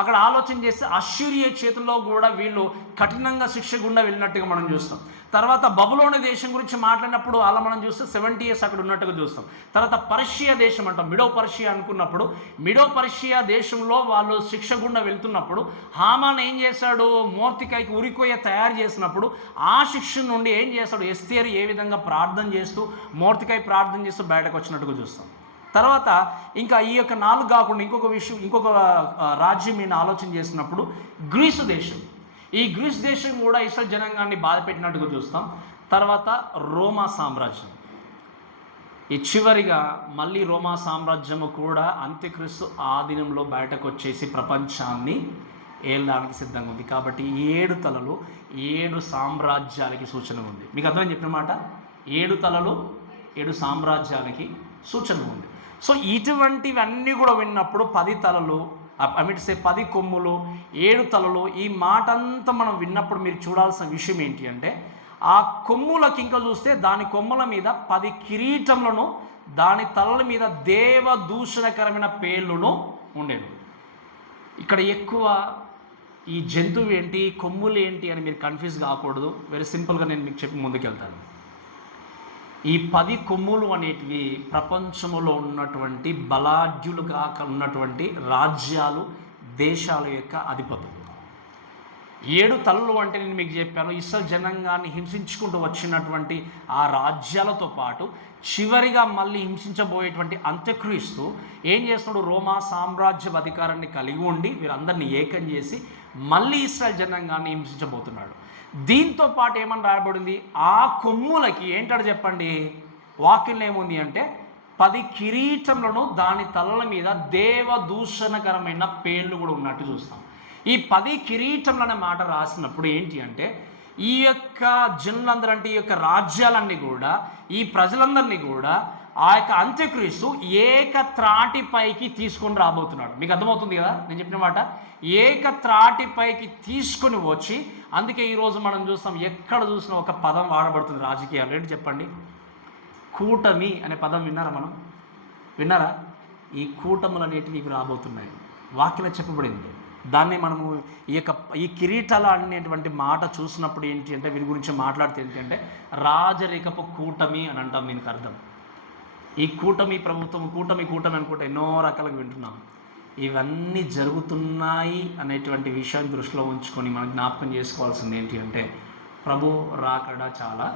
అక్కడ ఆలోచన చేస్తే అష్షూరియా చేతుల్లో కూడా వీళ్ళు కఠినంగా శిక్ష గుండా వెళ్ళినట్టుగా మనం చూస్తాం. తర్వాత బబులోని దేశం గురించి మాట్లాడినప్పుడు అలా మనం చూస్తే 70 years అక్కడ ఉన్నట్టుగా చూస్తాం. తర్వాత పర్షియా దేశం అంటాం, మిడో పర్షియా అనుకున్నప్పుడు మిడో పర్షియా దేశంలో వాళ్ళు శిక్ష గుండా వెళ్తున్నప్పుడు హామాన్ ఏం చేశాడు? మోర్తికాయకి ఉరికొయ్య తయారు చేసినప్పుడు ఆ శిక్ష నుండి ఏం చేస్తాడు? ఎస్తేరు ఏ విధంగా ప్రార్థన చేస్తూ మోర్తికాయ ప్రార్థన చేస్తూ బయటకు వచ్చినట్టుగా చూస్తాం. తర్వాత ఇంకా ఈ యొక్క 4 కాకుండా ఇంకొక రాజ్యం నేను ఆలోచన చేసినప్పుడు గ్రీసు దేశం. ఈ గ్రీస్ దేశం కూడా ఇశ్రాయేల్ జనాంగాన్ని బాధ పెట్టినట్టుగా చూస్తాం. తర్వాత రోమా సామ్రాజ్యం. ఈ చివరిగా మళ్ళీ రోమా సామ్రాజ్యము కూడా అంత్యక్రీస్తు ఆధీనంలో బయటకు వచ్చేసి ప్రపంచాన్ని ఏలడానికి సిద్ధంగా ఉంది. కాబట్టి 7 తలలు 7 సామ్రాజ్యాలకి సూచన ఉంది. మీకు అర్థమని చెప్పిన మాట? 7 తలలు 7 సామ్రాజ్యాలకి సూచన ఉంది. సో ఇటువంటివన్నీ కూడా విన్నప్పుడు 10 తలలు 10 కొమ్ములు 7 తలలు ఈ మాట అంతా మనం విన్నప్పుడు మీరు చూడాల్సిన విషయం ఏంటి అంటే ఆ కొమ్ములకి ఇంకా చూస్తే దాని కొమ్ముల మీద 10 కిరీటములను దాని తలల మీద దేవదూషణకరమైన పేర్లను ఉండేవి. ఇక్కడ ఎక్కువ ఈ జంతువు ఏంటి, కొమ్ములు ఏంటి అని మీరు కన్ఫ్యూజ్ కాకూడదు. వెరీ సింపుల్గా నేను మీకు చెప్పి ముందుకెళ్తాను. ఈ 10 కొమ్ములు అనేటివి ప్రపంచంలో ఉన్నటువంటి బలాఢ్యులుగా ఉన్నటువంటి రాజ్యాలు, దేశాల యొక్క అధిపతులు. 7 తలలు అంటే నేను మీకు చెప్పాను ఇశ్రాయేల్ జనాంగాన్ని హింసించుకుంటూ వచ్చినటువంటి ఆ రాజ్యాలతో పాటు చివరిగా మళ్ళీ హింసించబోయేటువంటి అంత్యక్రీస్తు ఏం చేస్తున్నాడు? రోమా సామ్రాజ్య అధికారాన్ని కలిగి ఉండి వీరందరినీ ఏకం చేసి మళ్ళీ ఇశ్రాయేల్ జనాంగాన్ని హింసించబోతున్నాడు. దీంతో పాటు ఏమని రాయబడింది? ఆ కొమ్ములకి ఏంటాడు చెప్పండి? వాక్యంలో ఏముంది అంటే 10 కిరీటములను దాని తలల మీద దేవదూషణకరమైన పేర్లు కూడా ఉన్నట్టు చూస్తాం. ఈ 10 కిరీటములు అనే మాట రాసినప్పుడు ఏంటి అంటే ఈ యొక్క జనులందరూ అంటే ఈ యొక్క రాజ్యాలన్నీ కూడా ఈ ప్రజలందరినీ కూడా ఆ యొక్క అంత్యక్రీస్తు ఏకత్రాటిపైకి తీసుకొని రాబోతున్నాడు. మీకు అర్థమవుతుంది కదా నేను చెప్పిన మాట? ఏకత్రాటిపైకి తీసుకొని వచ్చి అందుకే ఈరోజు మనం చూస్తాం ఎక్కడ చూసినా ఒక పదం వాడబడుతుంది రాజకీయాలు. ఏంటి చెప్పండి? కూటమి అనే పదం విన్నారా? మనం విన్నారా? ఈ కూటములు అనేటివి ఇవి రాబోతున్నాయి. వాక్యంలో చెప్పబడింది. దాన్ని మనము ఈ కిరీటాలు అనేటువంటి మాట చూసినప్పుడు ఏంటి అంటే వీరి గురించి మాట్లాడితే ఏంటి అంటే రాజరికపు కూటమి అని అంటాం. దీనికి అర్థం ఈ కూటమి ప్రభుత్వం, కూటమి అనుకుంటే ఎన్నో రకాలుగా వింటున్నాం. ఇవన్నీ జరుగుతున్నాయి అనేటువంటి విషయాన్ని దృష్టిలో ఉంచుకొని మనం జ్ఞాపకం చేసుకోవాల్సింది ఏంటి అంటే ప్రభు రాకడ చాలా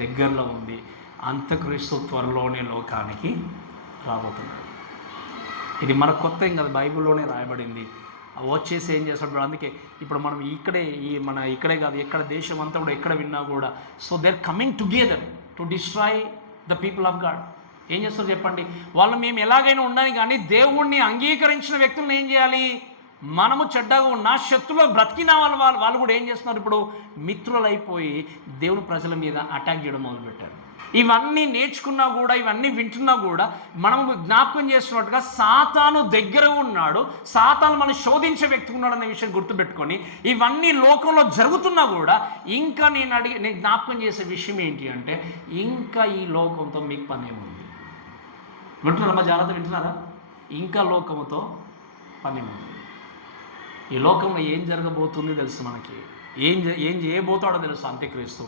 దగ్గరలో ఉంది. అంత్యక్రీస్తు త్వరలోనే లోకానికి రాబోతున్నాడు. ఇది మన కొత్త ఏం కదా, బైబిల్లోనే రాయబడింది. వచ్చేసి ఏం చేస్తాడు? అందుకే ఇప్పుడు మనం ఇక్కడే కాదు ఎక్కడ దేశం అంతా కూడా ఎక్కడ విన్నా కూడా so they are coming together to destroy the people of God. ఏం చేస్తారు చెప్పండి? వాళ్ళు మేము ఎలాగైనా ఉండాలి కానీ దేవుణ్ణి అంగీకరించిన వ్యక్తులను ఏం చేయాలి? మనము చెడ్డగా ఉన్న శత్రువులు బ్రతికిన వాళ్ళు కూడా ఏం చేస్తున్నారు? ఇప్పుడు మిత్రులైపోయి దేవుని ప్రజల మీద అటాక్ చేయడం మొదలుపెట్టారు. ఇవన్నీ నేర్చుకున్నా కూడా, ఇవన్నీ వింటున్నా కూడా మనం జ్ఞాపకం చేస్తున్నట్టుగా సాతాను దగ్గర ఉన్నాడు, సాతాను మనం శోధించే వ్యక్తి ఉన్నాడు అనే విషయం గుర్తుపెట్టుకొని, ఇవన్నీ లోకంలో జరుగుతున్నా కూడా ఇంకా నేను జ్ఞాపకం చేసే విషయం ఏంటి అంటే, ఇంకా ఈ లోకంతో మీకు పని ఏముంది? వింటున్నారా? మా జాగ్రత్త వింటున్నారా? ఇంకా లోకంతో పని ఉంది. ఈ లోకంలో ఏం జరగబోతుంది తెలుసు మనకి, ఏం చేయబోతాడో తెలుసు అంత్యక్రీస్తు.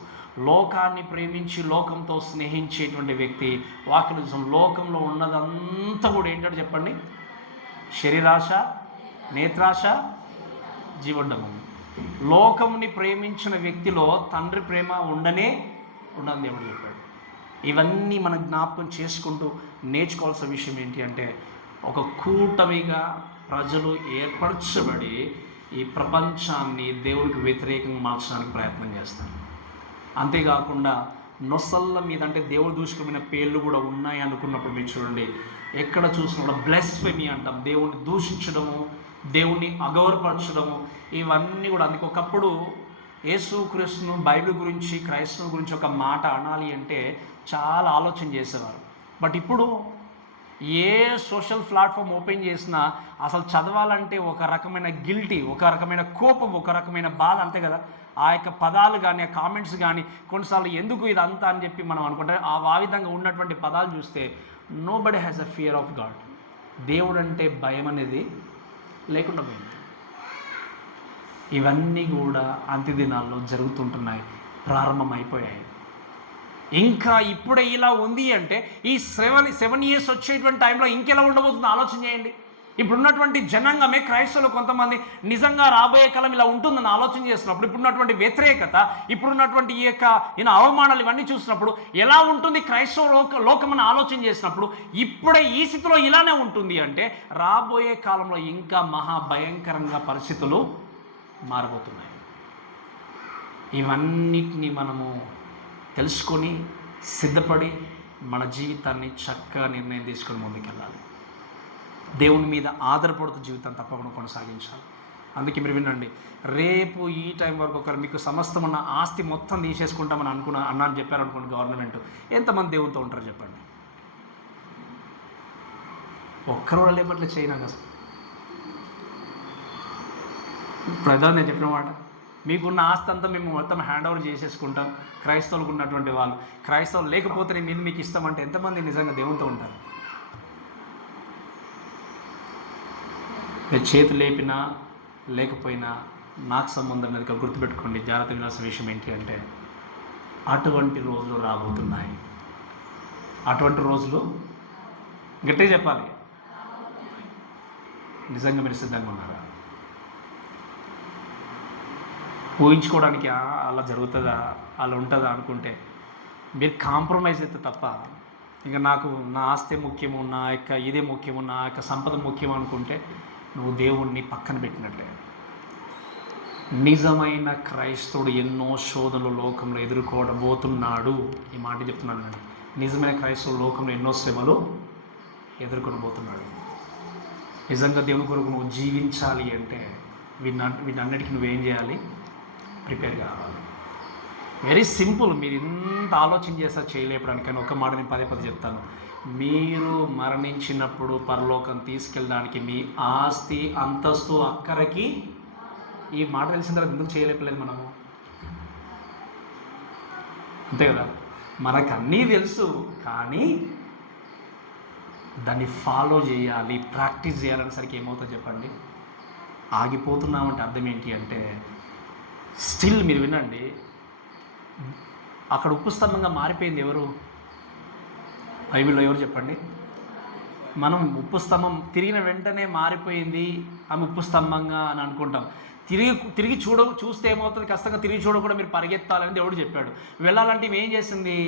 లోకాన్ని ప్రేమించి లోకంతో స్నేహించేటువంటి వ్యక్తి వాక్యం లోకంలో ఉన్నదంతా కూడా ఏంటంటే చెప్పండి, శరీరాశ, నేత్రాశ, జీవడ్డము. లోకంని ప్రేమించిన వ్యక్తిలో తండ్రి ప్రేమ ఉండదని దేవుడు చెప్పాడు. ఇవన్నీ మనం జ్ఞాపకం చేసుకుంటూ నేర్చుకోవాల్సిన విషయం ఏంటి అంటే, ఒక కూటమిగా ప్రజలు ఏర్పరచబడి ఈ ప్రపంచాన్ని దేవుడికి వ్యతిరేకంగా మార్చడానికి ప్రయత్నం చేస్తారు. అంతేకాకుండా నొసళ్ళ మీద, అంటే దేవుడు దూషికమైన పేర్లు కూడా ఉన్నాయి అనుకున్నప్పుడు మీరు చూడండి, ఎక్కడ చూసినా కూడా బ్లెస్ఫెమీ అంటాం, దేవుణ్ణి దూషించడము, దేవుణ్ణి అగౌరవపరచడము, ఇవన్నీ కూడా. అందుకే ఒకప్పుడు యేసుక్రీస్తును, బైబిల్ గురించి, క్రైస్తవం గురించి ఒక మాట అనాలి అంటే చాలా ఆలోచన చేసేవారు. బట్ ఇప్పుడు ఏ సోషల్ ప్లాట్ఫామ్ ఓపెన్ చేసినా అసలు చదవాలంటే ఒక రకమైన గిల్టీ, ఒక రకమైన కోపం, ఒక రకమైన బాధ, అంతే కదా. ఆ యొక్క పదాలు కానీ, ఆ కామెంట్స్ కానీ కొన్నిసార్లు ఎందుకు ఇదంతా అని చెప్పి మనం అనుకుంటే, ఆ విధంగా ఉన్నటువంటి పదాలు చూస్తే nobody has a fear of God. దేవుడు అంటే భయం అనేది లేకుండా పోయింది. ఇవన్నీ కూడా అంత్యదినాల్లో జరుగుతుంటున్నాయి, ప్రారంభమైపోయాయి. ఇంకా ఇప్పుడే ఇలా ఉంది అంటే ఈ 7 years వచ్చేటువంటి టైంలో ఇంకెలా ఉండబోతుందో ఆలోచన చేయండి. ఇప్పుడున్నటువంటి జనాంగమే, క్రైస్తవులు కొంతమంది నిజంగా రాబోయే కాలం ఇలా ఉంటుందని ఆలోచన చేస్తున్నప్పుడు, ఇప్పుడున్నటువంటి వ్యతిరేకత, ఇప్పుడున్నటువంటి ఈ యొక్క అవమానాలు ఇవన్నీ చూసినప్పుడు ఎలా ఉంటుంది క్రైస్తవ లోకం అని ఆలోచన చేసినప్పుడు, ఇప్పుడే ఈ స్థితిలో ఇలానే ఉంటుంది అంటే రాబోయే కాలంలో ఇంకా మహాభయంకరంగా పరిస్థితులు మారబోతున్నాయి. ఇవన్నిటినీ మనము తెలుసుకొని సిద్ధపడి మన జీవితాన్ని చక్కగా నిర్ణయం తీసుకొని ముందుకెళ్ళాలి. దేవుని మీద ఆధారపడుతూ జీవితం తప్పకుండా కొనసాగించాలి. అందుకే మీరు వినండి, రేపు ఈ టైం వరకు ఒకరు మీకు సమస్తం ఉన్న ఆస్తి మొత్తం తీసేసుకుంటామని అన్నాను చెప్పారనుకోండి గవర్నమెంట్, ఎంతమంది దేవునితో ఉంటారు చెప్పండి? ఒక్కరు కూడా లేపట్లే చేయనా అసలు. ప్రధాన నేను చెప్పిన మాట, మీకున్న ఆస్తి అంతా మేము మొత్తం హ్యాండ్ ఓవర్ చేసేసుకుంటాం. క్రైస్తవులకు ఉన్నటువంటి వాళ్ళు, క్రైస్తవులు లేకపోతే నేను మీద మీకు ఇస్తామంటే ఎంతమంది నిజంగా దేవునితో ఉంటారు? మీరు చేతి లేపినా లేకపోయినా నాకు సంబంధం లేదు. గుర్తుపెట్టుకోండి, జాగ్రత్త వినాల్సిన విషయం ఏంటి అంటే, అటువంటి రోజులు రాబోతున్నాయి. అటువంటి రోజులు గట్టిగా చెప్పాలి, నిజంగా మీరు సిద్ధంగా ఉన్నారా? ఊహించుకోవడానికి అలా జరుగుతుందా, అలా ఉంటుందా అనుకుంటే మీరు కాంప్రమైజ్ అయితే తప్ప, ఇంకా నాకు నా ఆస్తి ముఖ్యము, నా యొక్క ఇదే ముఖ్యము, నా యొక్క సంపద ముఖ్యం అనుకుంటే నువ్వు దేవుణ్ణి పక్కన పెట్టినట్లే. నిజమైన క్రైస్తవుడు ఎన్నో శోధనలు లోకంలో ఎదుర్కోబోతున్నాడు. ఈ మాట చెప్తున్నాను నేను, నిజమైన క్రైస్తవుడు లోకంలో ఎన్నో శ్రమలు ఎదుర్కొనబోతున్నాడు. నిజంగా దేవుని కొరకు నువ్వు జీవించాలి అంటే వీటన్నిటికీ నువ్వేం చేయాలి? ప్రిపేర్ కావాలి. Very simple. మీరు ఇంత ఆలోచన చేస్తా చేయలేపడానికని ఒక మాట నేను పదే చెప్తాను. మీరు మరణించినప్పుడు పరలోకం తీసుకెళ్ళడానికి మీ ఆస్తి, అంతస్తు, అక్కరకి, ఈ మాట తెలిసిన తర్వాత ఎందుకు చేయలేపలేదు మనము? అంతే కదా, మనకు అన్నీ తెలుసు, కానీ దాన్ని ఫాలో చేయాలి, ప్రాక్టీస్ చేయాలనేసరికి ఏమవుతుందో చెప్పండి? ఆగిపోతున్నామంటే అర్థం ఏంటి అంటే, స్టిల్ మీరు వినండి, అక్కడ ఉప్పు స్తంభంగా మారిపోయింది ఎవరు? బైబిల్లో ఎవరు చెప్పండి? మనం ఉప్పు స్తంభం తిరిగిన వెంటనే మారిపోయింది ఆమె ఉప్పు స్తంభంగా అని అనుకుంటాం. తిరిగి చూస్తే ఏమవుతుంది? ఖచ్చితంగా తిరిగి చూడకుండా మీరు పరిగెత్తాలని దేవుడు చెప్పాడు. వెళ్ళాలంటే ఏం చేసింది?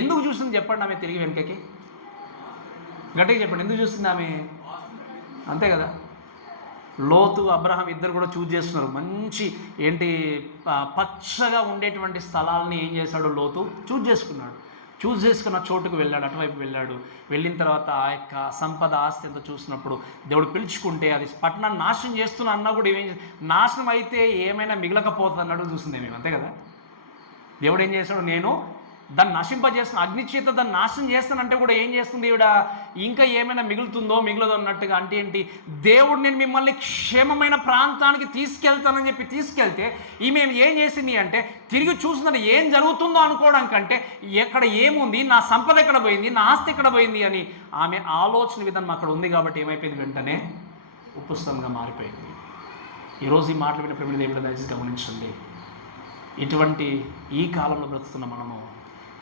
ఎందుకు చూసింది చెప్పండి ఆమె తిరిగి వెనకకి? గట్టిగా చెప్పండి, ఎందుకు చూస్తుంది ఆమె? అంతే కదా. లోతు, అబ్రహాం ఇద్దరు కూడా చూజ్ చేస్తున్నారు. మంచి పచ్చగా ఉండేటువంటి స్థలాలని ఏం చేశాడు? లోతు చూజ్ చేసుకున్నాడు. చూజ్ చేసుకున్న చోటుకు వెళ్ళాడు, అటువైపు వెళ్ళాడు. వెళ్ళిన తర్వాత ఆ యొక్క సంపద, ఆస్తి ఎంత చూసినప్పుడు దేవుడు పిలుచుకుంటే అది పట్టణాన్ని నాశనం చేస్తున్నా అన్నా కూడా నాశనం అయితే ఏమైనా మిగలకపోతుంది అన్నట్టు చూసింది మేము. అంతే కదా. దేవుడు ఏం చేశాడు? నేను దాన్ని నశింపజేస్తున్న అగ్ని చేత దాన్ని నాశనం చేస్తానంటే కూడా ఏం చేస్తుంది ఈవిడ, ఇంకా ఏమైనా మిగులుతుందో మిగులదో అన్నట్టుగా. అంటే ఏంటి, దేవుడు నేను మిమ్మల్ని క్షేమమైన ప్రాంతానికి తీసుకెళ్తానని చెప్పి తీసుకెళ్తే ఈమె ఏం చేసింది అంటే, తిరిగి చూస్తుందని ఏం జరుగుతుందో అనుకోవడం కంటే ఎక్కడ ఏముంది, నా సంపద ఎక్కడ పోయింది, నా ఆస్తి ఎక్కడ పోయింది అని ఆమె ఆలోచన విధానం అక్కడ ఉంది. కాబట్టి ఏమైపోయింది, వెంటనే ఉప్పుస్తంగా మారిపోయింది. ఈరోజు ఈ మాటలు విన్న ప్రేమ దేవుడు దయచేసి గమనించండి. ఇటువంటి ఈ కాలంలో బ్రతుకుతున్న మనము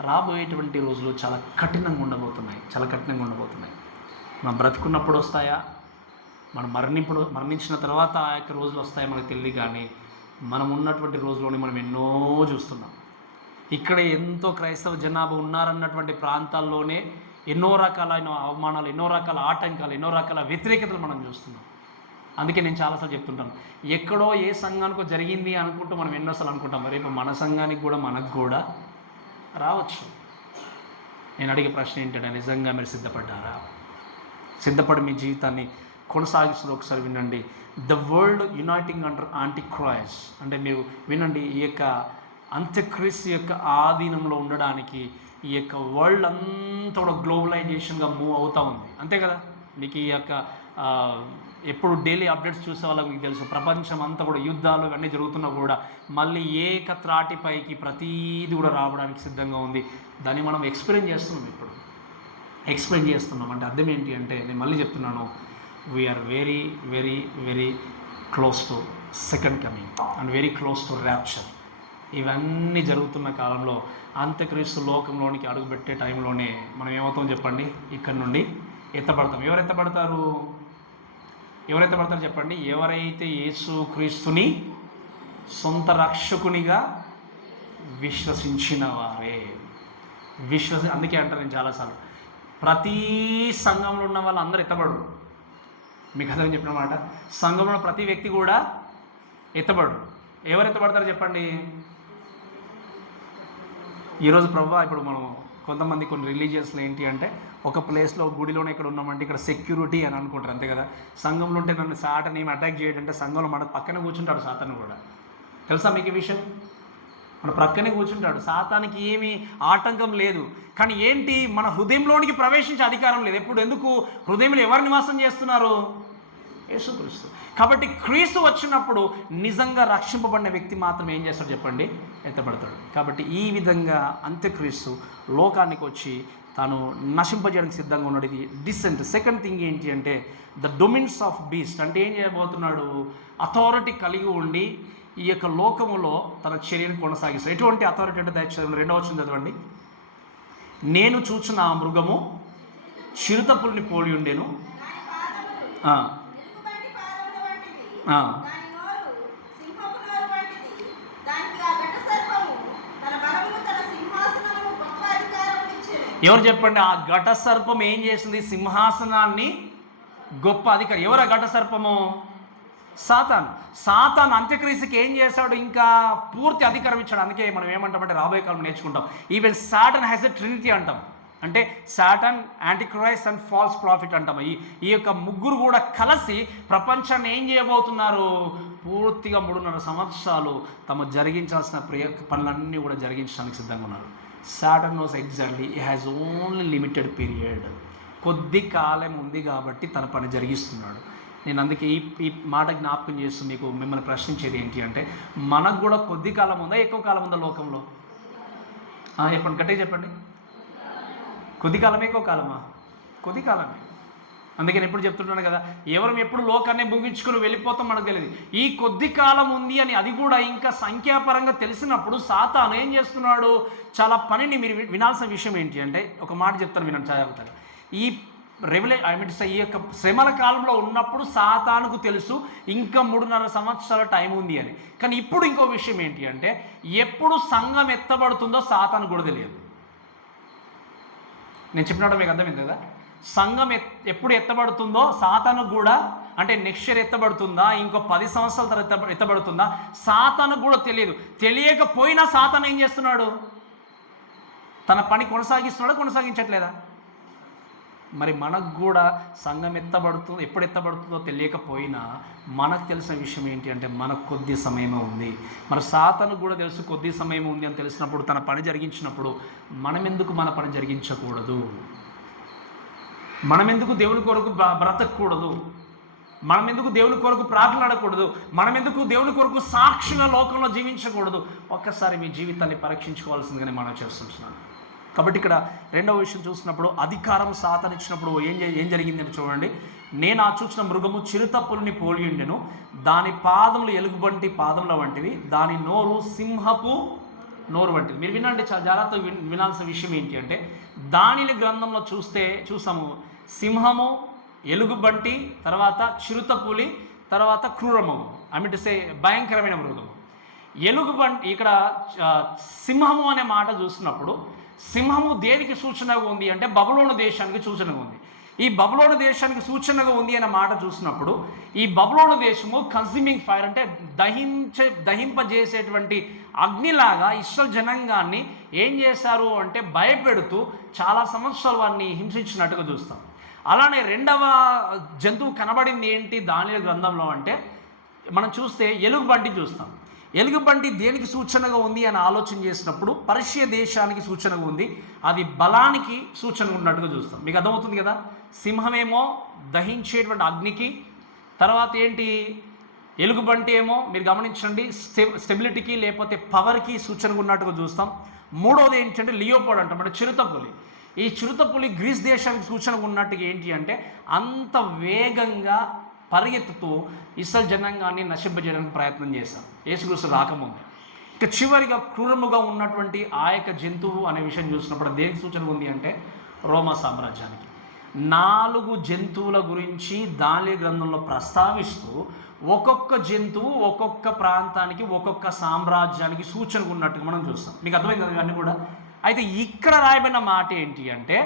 రాబోయేటువంటి రోజులు చాలా కఠినంగా ఉండబోతున్నాయి, చాలా కఠినంగా ఉండబోతున్నాయి. మనం బ్రతుకున్నప్పుడు వస్తాయా, మనం మరణించిన తర్వాత ఆ యొక్క రోజులు వస్తాయా మనకు తెలియదు. కానీ మనం ఉన్నటువంటి రోజులోనే మనం ఎన్నో చూస్తున్నాం. ఇక్కడ ఎంతో క్రైస్తవ జనాభా ఉన్నారన్నటువంటి ప్రాంతాల్లోనే ఎన్నో రకాలైన అవమానాలు, ఎన్నో రకాల ఆటంకాలు, ఎన్నో రకాల వ్యతిరేకతలు మనం చూస్తున్నాం. అందుకే నేను చాలాసార్లు చెప్తుంటాను, ఎక్కడో ఏ సంఘానికో జరిగింది అనుకుంటూ మనం ఎన్నోసార్లు అనుకుంటాం, రేపు మన సంఘానికి కూడా మనకు కూడా రావచ్చు. నేను అడిగే ప్రశ్న ఏంటంటే, నిజంగా మీరు సిద్ధపడ్డారా? సిద్ధపడి మీ జీవితాన్ని కొనసాగిస్తుంది. ఒకసారి వినండి, the world uniting under Antichrist. అంటే మీరు వినండి, ఈ యొక్క అంత్యక్రీస్తు యొక్క ఆధీనంలో ఉండడానికి ఈ యొక్క వరల్డ్ అంతా కూడా గ్లోబలైజేషన్గా మూవ్ అవుతూ ఉంది, అంతే కదా. మీకు ఈ యొక్క ఎప్పుడు డైలీ అప్డేట్స్ చూసే వాళ్ళకి మీకు తెలుసు, ప్రపంచం అంతా కూడా యుద్ధాలు ఇవన్నీ జరుగుతున్నా కూడా మళ్ళీ ఏక త్రాటిపైకి ప్రతీది కూడా రావడానికి సిద్ధంగా ఉంది. దాన్ని మనం ఎక్స్ప్లెయిన్ చేస్తున్నాం, ఇప్పుడు ఎక్స్ప్లెయిన్ చేస్తున్నాం. అంటే అర్థం ఏంటి అంటే, నేను మళ్ళీ చెప్తున్నాను, we're very very very close to second coming and very close to rapture. ఇవన్నీ జరుగుతున్న కాలంలో అంత్యక్రీస్తు లోకంలోనికి అడుగుపెట్టే టైంలోనే మనం ఏమవుతాం చెప్పండి, ఇక్కడ నుండి ఎత్తపడతాం. ఎవరు ఎత్తపడతారు చెప్పండి? ఎవరైతే యేసుక్రీస్తుని సొంత రక్షకునిగా విశ్వసించిన వారే. అందుకే అంటారు నేను చాలాసార్లు, ప్రతి సంఘంలో ఉన్న వాళ్ళు అందరూ ఎత్తబడరు. మీకు అర్థం చెప్పిన మాట, సంఘంలో ప్రతి వ్యక్తి కూడా ఎత్తబడరు. ఎవరు ఎత్తబడతారు చెప్పండి? ఈరోజు ప్రభువా, ఇప్పుడు మనం కొంతమంది కొన్ని రిలీజియన్స్లో ఏంటి అంటే, ఒక ప్లేస్లో గుడిలోనే ఇక్కడ ఉన్నామంటే ఇక్కడ సెక్యూరిటీ అని అనుకుంటారు, అంతే కదా. సంఘంలో ఉంటే నన్ను సాటని ఏమి అటాక్ చేయడంటే, సంఘంలో మన పక్కన కూర్చుంటాడు సాతాను కూడా. తెలుసా మీకు ఈ విషయం? మన ప్రక్కనే కూర్చుంటాడు, సాతానికి ఏమీ ఆటంకం లేదు. కానీ ఏంటి, మన హృదయంలోనికి ప్రవేశించే అధికారం లేదు. ఎందుకు? హృదయంలో ఎవరు నివాసం చేస్తున్నారు? యేసుక్రీస్తు. కాబట్టి క్రీస్తు వచ్చినప్పుడు నిజంగా రక్షింపబడిన వ్యక్తి మాత్రం ఏం చేస్తాడు చెప్పండి? ఎత్తబడతాడు. కాబట్టి ఈ విధంగా అంత్యక్రీస్తు లోకానికి వచ్చి తాను నశింపజేయడానికి సిద్ధంగా ఉన్నాడు. ఇది డిసెంట్. సెకండ్ థింగ్ ఏంటి అంటే, ద డొమిన్స్ ఆఫ్ బీస్ట్. అంటే ఏం చేయబోతున్నాడు? అథారిటీ కలిగి ఉండి ఈ యొక్క లోకములో తన చర్యను కొనసాగిస్తాడు. ఎటువంటి అథారిటీ అంటే, దయచేసి 2వ వచనం చదవండి. నేను చూచిన ఆ మృగము చిరుతపుల్ని పోలి ఉండేను, ఎవరు చెప్పండి? ఆ ఘట సర్పం ఏం చేసింది? సింహాసనాన్ని గొప్ప అధికారం. ఎవరు ఆ ఘట సర్పము? సాతాన్ అంత్యక్రీస్తుకి ఏం చేశాడు? ఇంకా పూర్తి అధికారం ఇచ్చాడు. అందుకే మనం ఏమంటామంటే, రాబోయే కాలం నేర్చుకుంటాం, even Satan has a Trinity అంటాం. అంటే Satan, Antichrist and false profit అంటాం. ఈ యొక్క ముగ్గురు కూడా కలిసి ప్రపంచాన్ని ఏం చేయబోతున్నారు? పూర్తిగా 3.5 సంవత్సరాలు తమ జరిగించాల్సిన పనులన్నీ కూడా జరిగించడానికి సిద్ధంగా ఉన్నారు. Satan knows exactly he has only limited period. కొద్ది కాలం ఉంది కాబట్టి తన పని జరిగిస్తున్నాడు. నేను అందుకే ఈ మాట జ్ఞాపకం చేస్తూ మిమ్మల్ని ప్రశ్నించేది ఏంటి అంటే, మనకు కూడా కొద్ది కాలం ఉందా, ఎక్కువ కాలం ఉందా లోకంలో? చెప్పండి, గట్టిగా చెప్పండి. కొద్ది కాలమే, ఎక్కువ కాలమా? కొద్ది కాలమే. అందుకే నేను ఎప్పుడు చెప్తుంటాను కదా, ఎవరు ఎప్పుడు లోకాన్ని ముగించుకుని వెళ్ళిపోతాం మనకు తెలియదు. ఈ కొద్ది కాలం ఉంది అని అది కూడా ఇంకా సంఖ్యాపరంగా తెలిసినప్పుడు సాతాను ఏం చేస్తున్నాడు? చాలా పనిని మీరు వినాల్సిన విషయం ఏంటి అంటే, ఒక మాట చెప్తాను వినండి జాగ్రత్తగా. ఈ ఈ యొక్క శ్రమల కాలంలో ఉన్నప్పుడు సాతానుకు తెలుసు ఇంకా 3.5 సంవత్సరాల టైం ఉంది అని. కానీ ఇప్పుడు ఇంకో విషయం ఏంటి అంటే, ఎప్పుడు సంఘం ఎత్తబడుతుందో సాతాను కూడా తెలియదు. నేను చెప్పినట్టు మీకు అర్థమైంది కదా. సంఘం ఎప్పుడు ఎత్తబడుతుందో సాతాను కూడా, అంటే నెక్స్ట్ ఇయర్ ఎత్తబడుతుందా, ఇంకో 10 సంవత్సరాల తర్వాత ఎత్తబడుతుందా, సాతాను కూడా తెలియదు. తెలియకపోయినా సాతాను ఏం చేస్తున్నాడు? తన పని కొనసాగిస్తున్నాడా, కొనసాగించట్లేదా? మరి మనకు కూడా సంఘం ఎప్పుడు ఎత్తబడుతుందో తెలియకపోయినా మనకు తెలిసిన విషయం ఏంటి అంటే మనకు కొద్ది సమయమే ఉంది. మరి సాతాను కూడా తెలుసు కొద్ది సమయం ఉంది అని తెలిసినప్పుడు తన పని జరిగించినప్పుడు మనం ఎందుకు మన పని జరిగించకూడదు? మనం ఎందుకు దేవుని కొరకు బ్రతకూడదు? మనం ఎందుకు దేవుని కొరకు ప్రార్థనకూడదు? మనం ఎందుకు దేవుని కొరకు సాక్షిగా లోకంలో జీవించకూడదు? ఒక్కసారి మీ జీవితాన్ని పరీక్షించుకోవాల్సిందిగానే మనం చేస్తున్నాను. కాబట్టి ఇక్కడ రెండవ విషయం చూసినప్పుడు అధికారం సాతాను ఇచ్చినప్పుడు ఏం జరిగిందని చూడండి. నేను ఆ చూసిన మృగము చిరుతపులిని పోలి ఉండెను, దాని పాదములు ఎలుగుబంటి పాదముల వంటివి, దాని నోరు సింహపు నోరు వంటివి. మీరు వినండి, చాలా జాగ్రత్తగా వినాల్సిన విషయం ఏంటి అంటే దానిని గ్రంథంలో చూసాము సింహము, ఎలుగుబంటి, తర్వాత చిరుతపులి, తర్వాత క్రూరమము, సే భయంకరమైన మృగము. ఎలుగుబంటి ఇక్కడ సింహము అనే మాట చూసినప్పుడు సింహము దేనికి సూచనగా ఉంది అంటే బబులోను దేశానికి సూచనగా ఉంది. ఈ బబులోను దేశానికి సూచనగా ఉంది అనే మాట చూసినప్పుడు ఈ బబులోను దేశము కన్స్యూమింగ్ ఫైర్ అంటే దహింపజేసేటువంటి అగ్నిలాగా ఇశ్రాయేలు జనాంగాన్ని ఏం చేశారు అంటే భయపెడుతూ చాలా సంవత్సరాలు వారిని హింసించినట్టుగా చూస్తాం. అలానే రెండవ జంతువు కనబడింది ఏంటి దానియేలు గ్రంథంలో అంటే మనం చూస్తే ఎలుగుబంటి చూస్తాం. ఎలుగుబంటి దేనికి సూచనగా ఉంది అని ఆలోచన చేసినప్పుడు పర్షియా దేశానికి సూచనగా ఉంది, అది బలానికి సూచనగా ఉన్నట్టుగా చూస్తాం. మీకు అర్థమవుతుంది కదా. సింహమేమో దహించేటువంటి అగ్నికి, తర్వాత ఏంటి ఎలుగుబంటి ఏమో మీరు గమనించండి స్టెబిలిటీకి లేకపోతే పవర్కి సూచనగా ఉన్నట్టుగా చూస్తాం. మూడవది ఏంటంటే లియోపార్డ్ అంటాం అంటే చిరుతపులి. ఈ చిరుతపులి గ్రీస్ దేశానికి సూచనగా ఉన్నట్టుగా ఏంటి అంటే అంత వేగంగా పరిగెత్తుతూ ఇశ్రాయేలు జనాంగాన్ని నశింపజేయడానికి ప్రయత్నం చేశాం యేసుక్రీస్తు రాకముందు. ఇక చివరిగా క్రూరముగా ఉన్నటువంటి ఆ యొక్క జంతువు అనే విషయం చూసినప్పుడు దేనికి సూచన ఉంది అంటే రోమా సామ్రాజ్యానికి. 4 జంతువుల గురించి దానియేలు గ్రంథంలో ప్రస్తావిస్తూ ఒక్కొక్క జంతువు ఒక్కొక్క ప్రాంతానికి ఒక్కొక్క సామ్రాజ్యానికి సూచనగా ఉన్నట్టుగా మనం చూస్తాం. మీకు అర్థమైంది కదా ఇవన్నీ కూడా. అయితే ఇక్కడ రాయబడిన మాట ఏంటి అంటే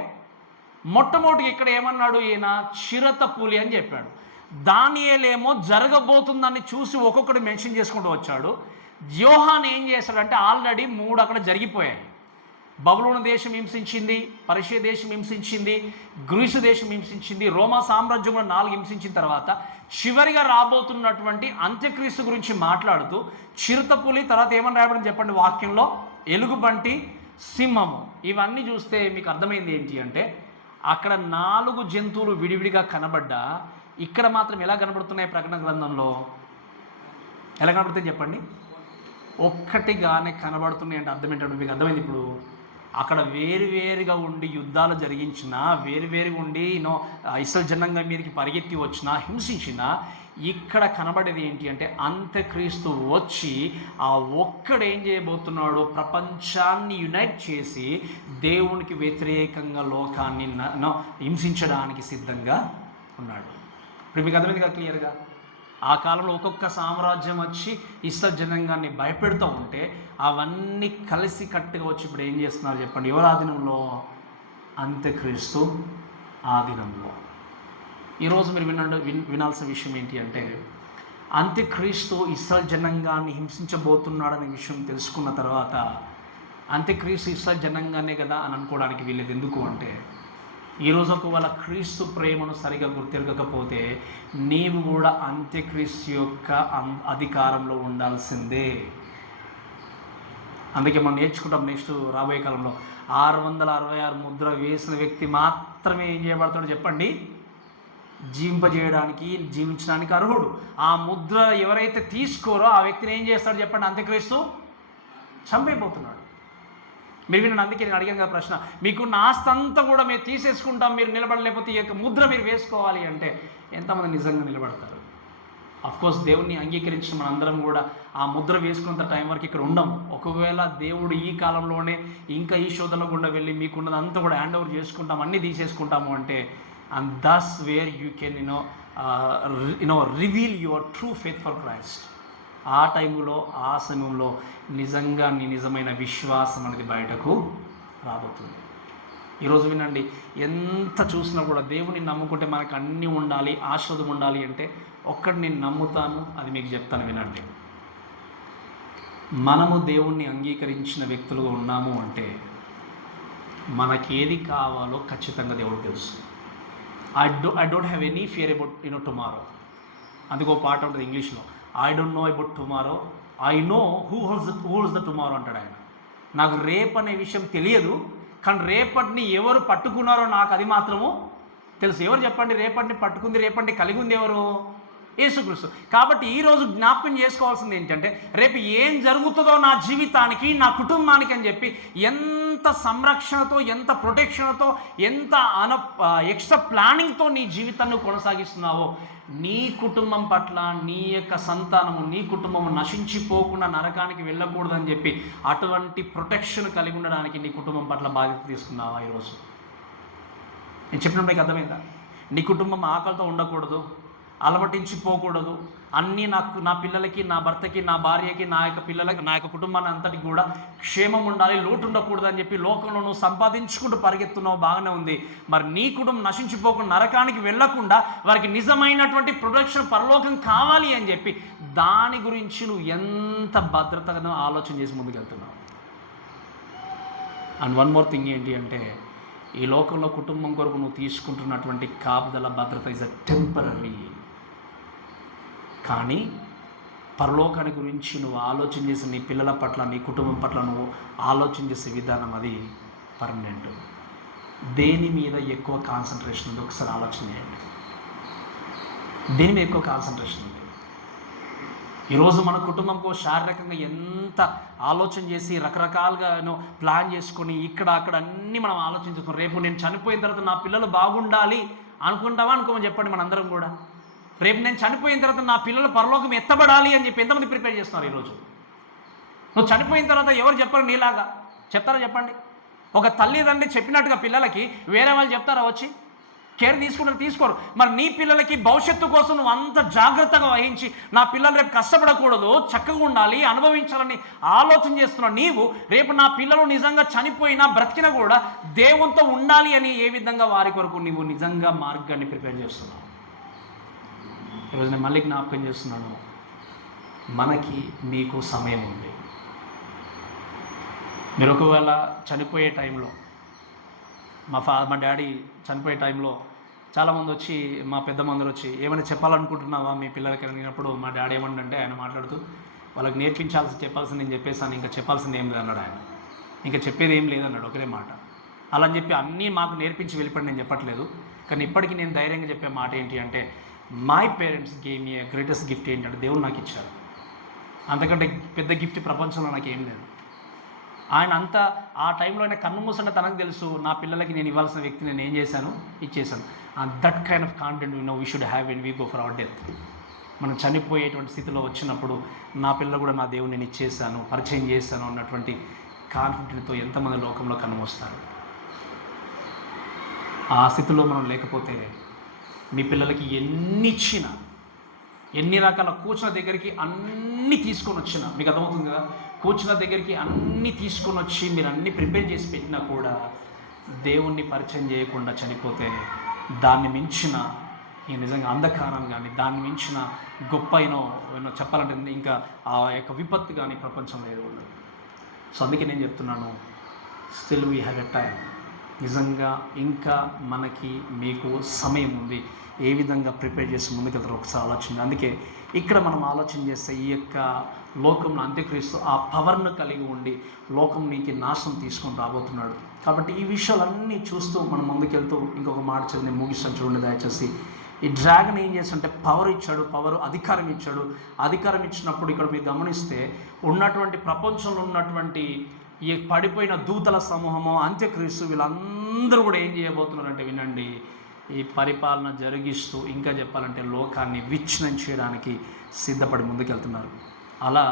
మొట్టమొదటిగా ఇక్కడ ఏమన్నాడు ఈయన చిరుతపులి అని చెప్పాడు. దానియేలేమో జరగబోతుందని చూసి ఒక్కొక్కటి మెన్షన్ చేసుకుంటూ వచ్చాడు. యోహాను ఏం చేశాడంటే ఆల్రెడీ 3 అక్కడ జరిగిపోయాయి. బబులోను దేశం హింసించింది, పర్షియా దేశం హింసించింది, గ్రీసు దేశం హింసించింది, రోమా సామ్రాజ్యం కూడా 4 హింసించిన తర్వాత చివరిగా రాబోతున్నటువంటి అంత్యక్రీస్తు గురించి మాట్లాడుతూ చిరుతపులి, తర్వాత ఏమని రాయబడింది చెప్పండి వాక్యంలో, ఎలుగుబంటి, సింహము. ఇవన్నీ చూస్తే మీకు అర్థమైంది ఏంటి అంటే అక్కడ 4 జంతువులు విడివిడిగా కనబడ్డా ఇక్కడ మాత్రం ఎలా కనబడుతున్నాయి ప్రకటన గ్రంథంలో? ఎలా కనబడుతుంది చెప్పండి? ఒక్కటిగానే కనబడుతున్నాయి అంటే అర్థం ఏంటంటే మీకు అర్థమైంది. ఇప్పుడు అక్కడ వేరువేరుగా ఉండి యుద్ధాలు జరిగించినా, వేరువేరుగా ఉండి ఇశ్రాయేలు జనాంగం మీదకి పరిగెత్తి వచ్చినా, హింసించినా, ఇక్కడ కనబడేది ఏంటి అంటే అంత్యక్రీస్తు వచ్చి ఆ ఒక్కడు ఏం చేయబోతున్నాడు, ప్రపంచాన్ని యునైట్ చేసి దేవునికి వ్యతిరేకంగా లోకాన్ని హింసించడానికి సిద్ధంగా ఉన్నాడు. ఇప్పుడు మీకు అర్థమైంది కదా క్లియర్గా. ఆ కాలంలో ఒక్కొక్క సామ్రాజ్యం వచ్చి ఇశ్రాయేలు జనాంగాన్ని భయపెడుతూ ఉంటే అవన్నీ కలిసి కట్టుగా వచ్చి ఇప్పుడు ఏం చేస్తున్నారు చెప్పండి? ఎవరు ఆధీనంలో? అంత్యక్రీస్తు ఆధీనంలో. ఈరోజు మీరు వినాల్సిన విషయం ఏంటి అంటే అంత్యక్రీస్తు ఇశ్రాయేలు జనాంగాన్ని హింసించబోతున్నాడనే విషయం తెలుసుకున్న తర్వాత అంత్యక్రీస్తు ఇశ్రాయేలు జనాంగాన్నే కదా అని అనుకోవడానికి వీళ్ళది. ఎందుకు అంటే ఈరోజు ఒకవేళ క్రీస్తు ప్రేమను సరిగా గుర్తిరగకపోతే నీవు కూడా అంత్యక్రీస్తు యొక్క అధికారంలో ఉండాల్సిందే. అందుకే మనం నేర్చుకుంటాం నెక్స్ట్ రాబోయే కాలంలో 666 ముద్ర వేసిన వ్యక్తి మాత్రమే ఏం చేయబడతాడో చెప్పండి? జీవింపజేయడానికి, జీవించడానికి అర్హుడు. ఆ ముద్ర ఎవరైతే తీసుకోరో ఆ వ్యక్తిని ఏం చేస్తాడు చెప్పండి? అంత్యక్రీస్తు చంపైపోతున్నాడు. మీరు వినండి, అందుకే నేను అడిగాను కదా ప్రశ్న, మీకు ఆస్తి అంతా కూడా మేము తీసేసుకుంటాం, మీరు నిలబడలేకపోతే ఈ యొక్క ముద్ర మీరు వేసుకోవాలి అంటే ఎంతమంది నిజంగా నిలబడతారు? అఫ్కోర్స్ దేవుణ్ణి అంగీకరించిన మనందరం కూడా ఆ ముద్ర వేసుకున్నంత టైం వరకు ఇక్కడ ఉండం. ఒకవేళ దేవుడు ఈ కాలంలోనే ఇంకా ఈ శోధనలో గుండా వెళ్ళి మీకున్నదంతా కూడా హ్యాండ్ ఓవర్ చేసుకుంటాం, అన్నీ తీసేసుకుంటాము అంటే and that's where you can reveal your true faith for Christ. ఆ టైంలో, ఆ సమయంలో నిజంగా నీ నిజమైన విశ్వాసం అనేది బయటకు రాబోతుంది. ఈరోజు వినండి, ఎంత చూసినా కూడా దేవుని నమ్ముకుంటే మనకు అన్నీ ఉండాలి, ఆశీర్వాదం ఉండాలి అంటే ఒక్కటి నేను నమ్ముతాను, అది మీకు చెప్తాను వినండి. మనము దేవుణ్ణి అంగీకరించిన వ్యక్తులుగా ఉన్నాము అంటే మనకేది కావాలో ఖచ్చితంగా దేవుడు తెలుసు. I don't have any fear about tomorrow. అందుకో పాట ఉంటుంది ఇంగ్లీష్లో, I don't know about tomorrow, I know who holds the tomorrow అంటాడు ఆయన. నాకు రేపు అనే విషయం తెలియదు, కానీ రేపటిని ఎవరు పట్టుకున్నారో నాకు అది మాత్రము తెలుసు. ఎవరు చెప్పండి రేపటిని పట్టుకుంది, రేపటిని కలిగి ఉంది ఎవరు? యేసుక్రీస్తు. కాబట్టి ఈరోజు జ్ఞాపకం చేసుకోవాల్సింది ఏంటంటే, రేపు ఏం జరుగుతుందో నా జీవితానికి, నా కుటుంబానికి అని చెప్పి ఎంత సంరక్షణతో, ఎంత ప్రొటెక్షన్తో, ఎంత ఎక్స్ట్రా ప్లానింగ్తో నీ జీవితాన్ని కొనసాగిస్తున్నావో, నీ కుటుంబం పట్ల, నీ యొక్క సంతానము, నీ కుటుంబము నశించిపోకుండా నరకానికి వెళ్ళకూడదని చెప్పి అటువంటి ప్రొటెక్షన్ కలిగి ఉండడానికి నీ కుటుంబం పట్ల బాధ్యత తీసుకున్నావా ఈరోజు? నేను చెప్పినప్పుడు నీకు అర్థమైందా? నీ కుటుంబం ఆకలితో ఉండకూడదు, అలమటించిపోకూడదు, అన్నీ నా పిల్లలకి, నా భర్తకి, నా భార్యకి, నా యొక్క పిల్లలకి, నా యొక్క కుటుంబాన్ని అంతటికి కూడా క్షేమం ఉండాలి, లోటు ఉండకూడదు అని చెప్పి లోకంలో నువ్వు సంపాదించుకుంటూ పరిగెత్తున్నావు, బాగానే ఉంది. మరి నీ కుటుంబం నశించిపోకుండా నరకానికి వెళ్లకుండా వారికి నిజమైనటువంటి ప్రొటెక్షన్ పరలోకం కావాలి అని చెప్పి దాని గురించి నువ్వు ఎంత భద్రతగా ఆలోచన చేసి ముందుకెళ్తున్నావు. అండ్ వన్ మోర్ థింగ్ ఏంటి అంటే, ఈ లోకంలో కుటుంబం కొరకు నువ్వు తీసుకుంటున్నటువంటి కాపుదల, భద్రత ఇస్ అ టెంపరరీ. కానీ పరలోకాన్ని గురించి నువ్వు ఆలోచన చేసి నీ పిల్లల పట్ల, నీ కుటుంబం పట్ల నువ్వు ఆలోచన చేసే విధానం అది పర్మనెంట్. దేని మీద ఎక్కువ కాన్సన్ట్రేషన్ ఉంది ఒకసారి ఆలోచన చేయండి. దేని మీద ఎక్కువ కాన్సన్ట్రేషన్ ఉంది? ఈరోజు మన కుటుంబంకు శారీరకంగా ఎంత ఆలోచన చేసి రకరకాలుగా ప్లాన్ చేసుకొని ఇక్కడ అక్కడ అన్నీ మనం ఆలోచించుతాం. రేపు నేను చనిపోయిన తర్వాత నా పిల్లలు బాగుండాలి అనుకుంటావా? అనుకోమని చెప్పండి మనందరం కూడా. రేపు నేను చనిపోయిన తర్వాత నా పిల్లలు పరలోకం ఎత్తబడాలి అని చెప్పి ఎంతమంది ప్రిపేర్ చేస్తున్నారు ఈరోజు? నువ్వు చనిపోయిన తర్వాత ఎవరు చెప్పరు నీలాగా? చెప్తారా చెప్పండి? ఒక తల్లిదండ్రి చెప్పినట్టుగా పిల్లలకి వేరే వాళ్ళు చెప్తారా? వచ్చి కేర్ తీసుకుంటారు? తీసుకోరు. మరి నీ పిల్లలకి భవిష్యత్తు కోసం నువ్వు అంత జాగ్రత్తగా వహించి, నా పిల్లలు రేపు కష్టపడకూడదు, చక్కగా ఉండాలి, అనుభవించాలని ఆలోచన చేస్తున్నావు. నీవు రేపు నా పిల్లలు నిజంగా చనిపోయినా బ్రతికినా కూడా దేవునితో ఉండాలి అని ఏ విధంగా వారి కొరకు నీవు నిజంగా మార్గాన్ని ప్రిపేర్ చేస్తున్నావు? ఈరోజు నేను మళ్ళీ జ్ఞాపకం చేస్తున్నాను, మనకి మీకు సమయం ఉంది. మీరు ఒకవేళ చనిపోయే టైంలో, మా డాడీ చనిపోయే టైంలో చాలామంది వచ్చి, మా పెద్దమందరు వచ్చి ఏమైనా చెప్పాలనుకుంటున్నావా మీ పిల్లలకి అడిగినప్పుడు మా డాడీ ఏమంటే, ఆయన మాట్లాడుతూ వాళ్ళకి చెప్పాల్సింది నేను చెప్పేసాను, ఇంకా చెప్పాల్సింది ఏం లేదు అన్నాడు ఆయన. ఇంకా చెప్పేది ఏం లేదన్నాడు, ఒకరే మాట. అలా అని చెప్పి అన్నీ మాకు నేర్పించి వెళ్ళిపోయి నేను చెప్పట్లేదు, కానీ ఇప్పటికీ నేను ధైర్యంగా చెప్పే మాట ఏంటి అంటే, my parents gave me greatest gift ఏంటంటే దేవుడు నాకు ఇచ్చారు. అంతకంటే పెద్ద గిఫ్ట్ ప్రపంచంలో నాకు ఏం లేదు. ఆయన అంతా ఆ టైంలో ఆయన కన్ను మూసంటే తనకు తెలుసు నా పిల్లలకి నేను ఇవ్వాల్సిన వ్యక్తి నేను ఏం చేశాను, ఇచ్చేసాను. That kind of confident we should have when we go for our death. మనం చనిపోయేటువంటి స్థితిలో వచ్చినప్పుడు నా పిల్లలు కూడా నా దేవుడు నేను ఇచ్చేసాను, పరిచయం చేశాను అన్నటువంటి కాన్ఫిడెంట్తో ఎంతమంది లోకంలో కన్నుమూస్తారు. ఆ స్థితిలో మనం లేకపోతే మీ పిల్లలకి ఎన్ని ఇచ్చినా, ఎన్ని రకాల కూర్చున్న దగ్గరికి అన్నీ తీసుకొని వచ్చినా, మీకు అర్థమవుతుంది కదా, కూర్చున్న దగ్గరికి అన్నీ తీసుకొని వచ్చి మీరు అన్నీ ప్రిపేర్ చేసి పెట్టినా కూడా దేవుణ్ణి పరిచయం చేయకుండా చనిపోతే దాన్ని మించిన నిజంగా అంధకారం కానీ, దాన్ని మించిన గొప్ప ఏనో చెప్పాలంటే ఇంకా ఆ యొక్క విపత్తు కానీ ప్రపంచంలో ఏదో ఉండదు. సో అందుకే నేను చెప్తున్నాను, still we have a time. నిజంగా ఇంకా మనకి మీకు సమయం ఉంది. ఏ విధంగా ప్రిపేర్ చేసి ముందుకెళ్తారో ఒకసారి ఆలోచన. అందుకే ఇక్కడ మనం ఆలోచన చేస్తే ఈ యొక్క లోకంలో అంత్యక్రీస్తు ఆ పవర్ను కలిగి ఉండి లోకం నీకు నాశనం తీసుకొని రాబోతున్నాడు. కాబట్టి ఈ విషయాలన్నీ చూస్తూ మనం ముందుకెళ్తూ ఇంకొక మాట చదివి నేను ముగిస్తాను చూడండి దయచేసి. ఈ డ్రాగన్ ఏం చేస్తాడంటే పవర్ ఇచ్చాడు, అధికారం ఇచ్చాడు. అధికారం ఇచ్చినప్పుడు ఇక్కడ మీరు గమనిస్తే ఉన్నటువంటి ప్రపంచంలో ఉన్నటువంటి ఈ పడిపోయిన దూతల సమూహము, అంత్యక్రీస్తు, వీళ్ళందరూ కూడా ఏం చేయబోతున్నారంటే వినండి, ఈ పరిపాలన జరిగిస్తూ ఇంకా చెప్పాలంటే లోకాన్ని విచ్ఛిన్నం చేయడానికి సిద్ధపడి ముందుకెళ్తున్నారు. అలా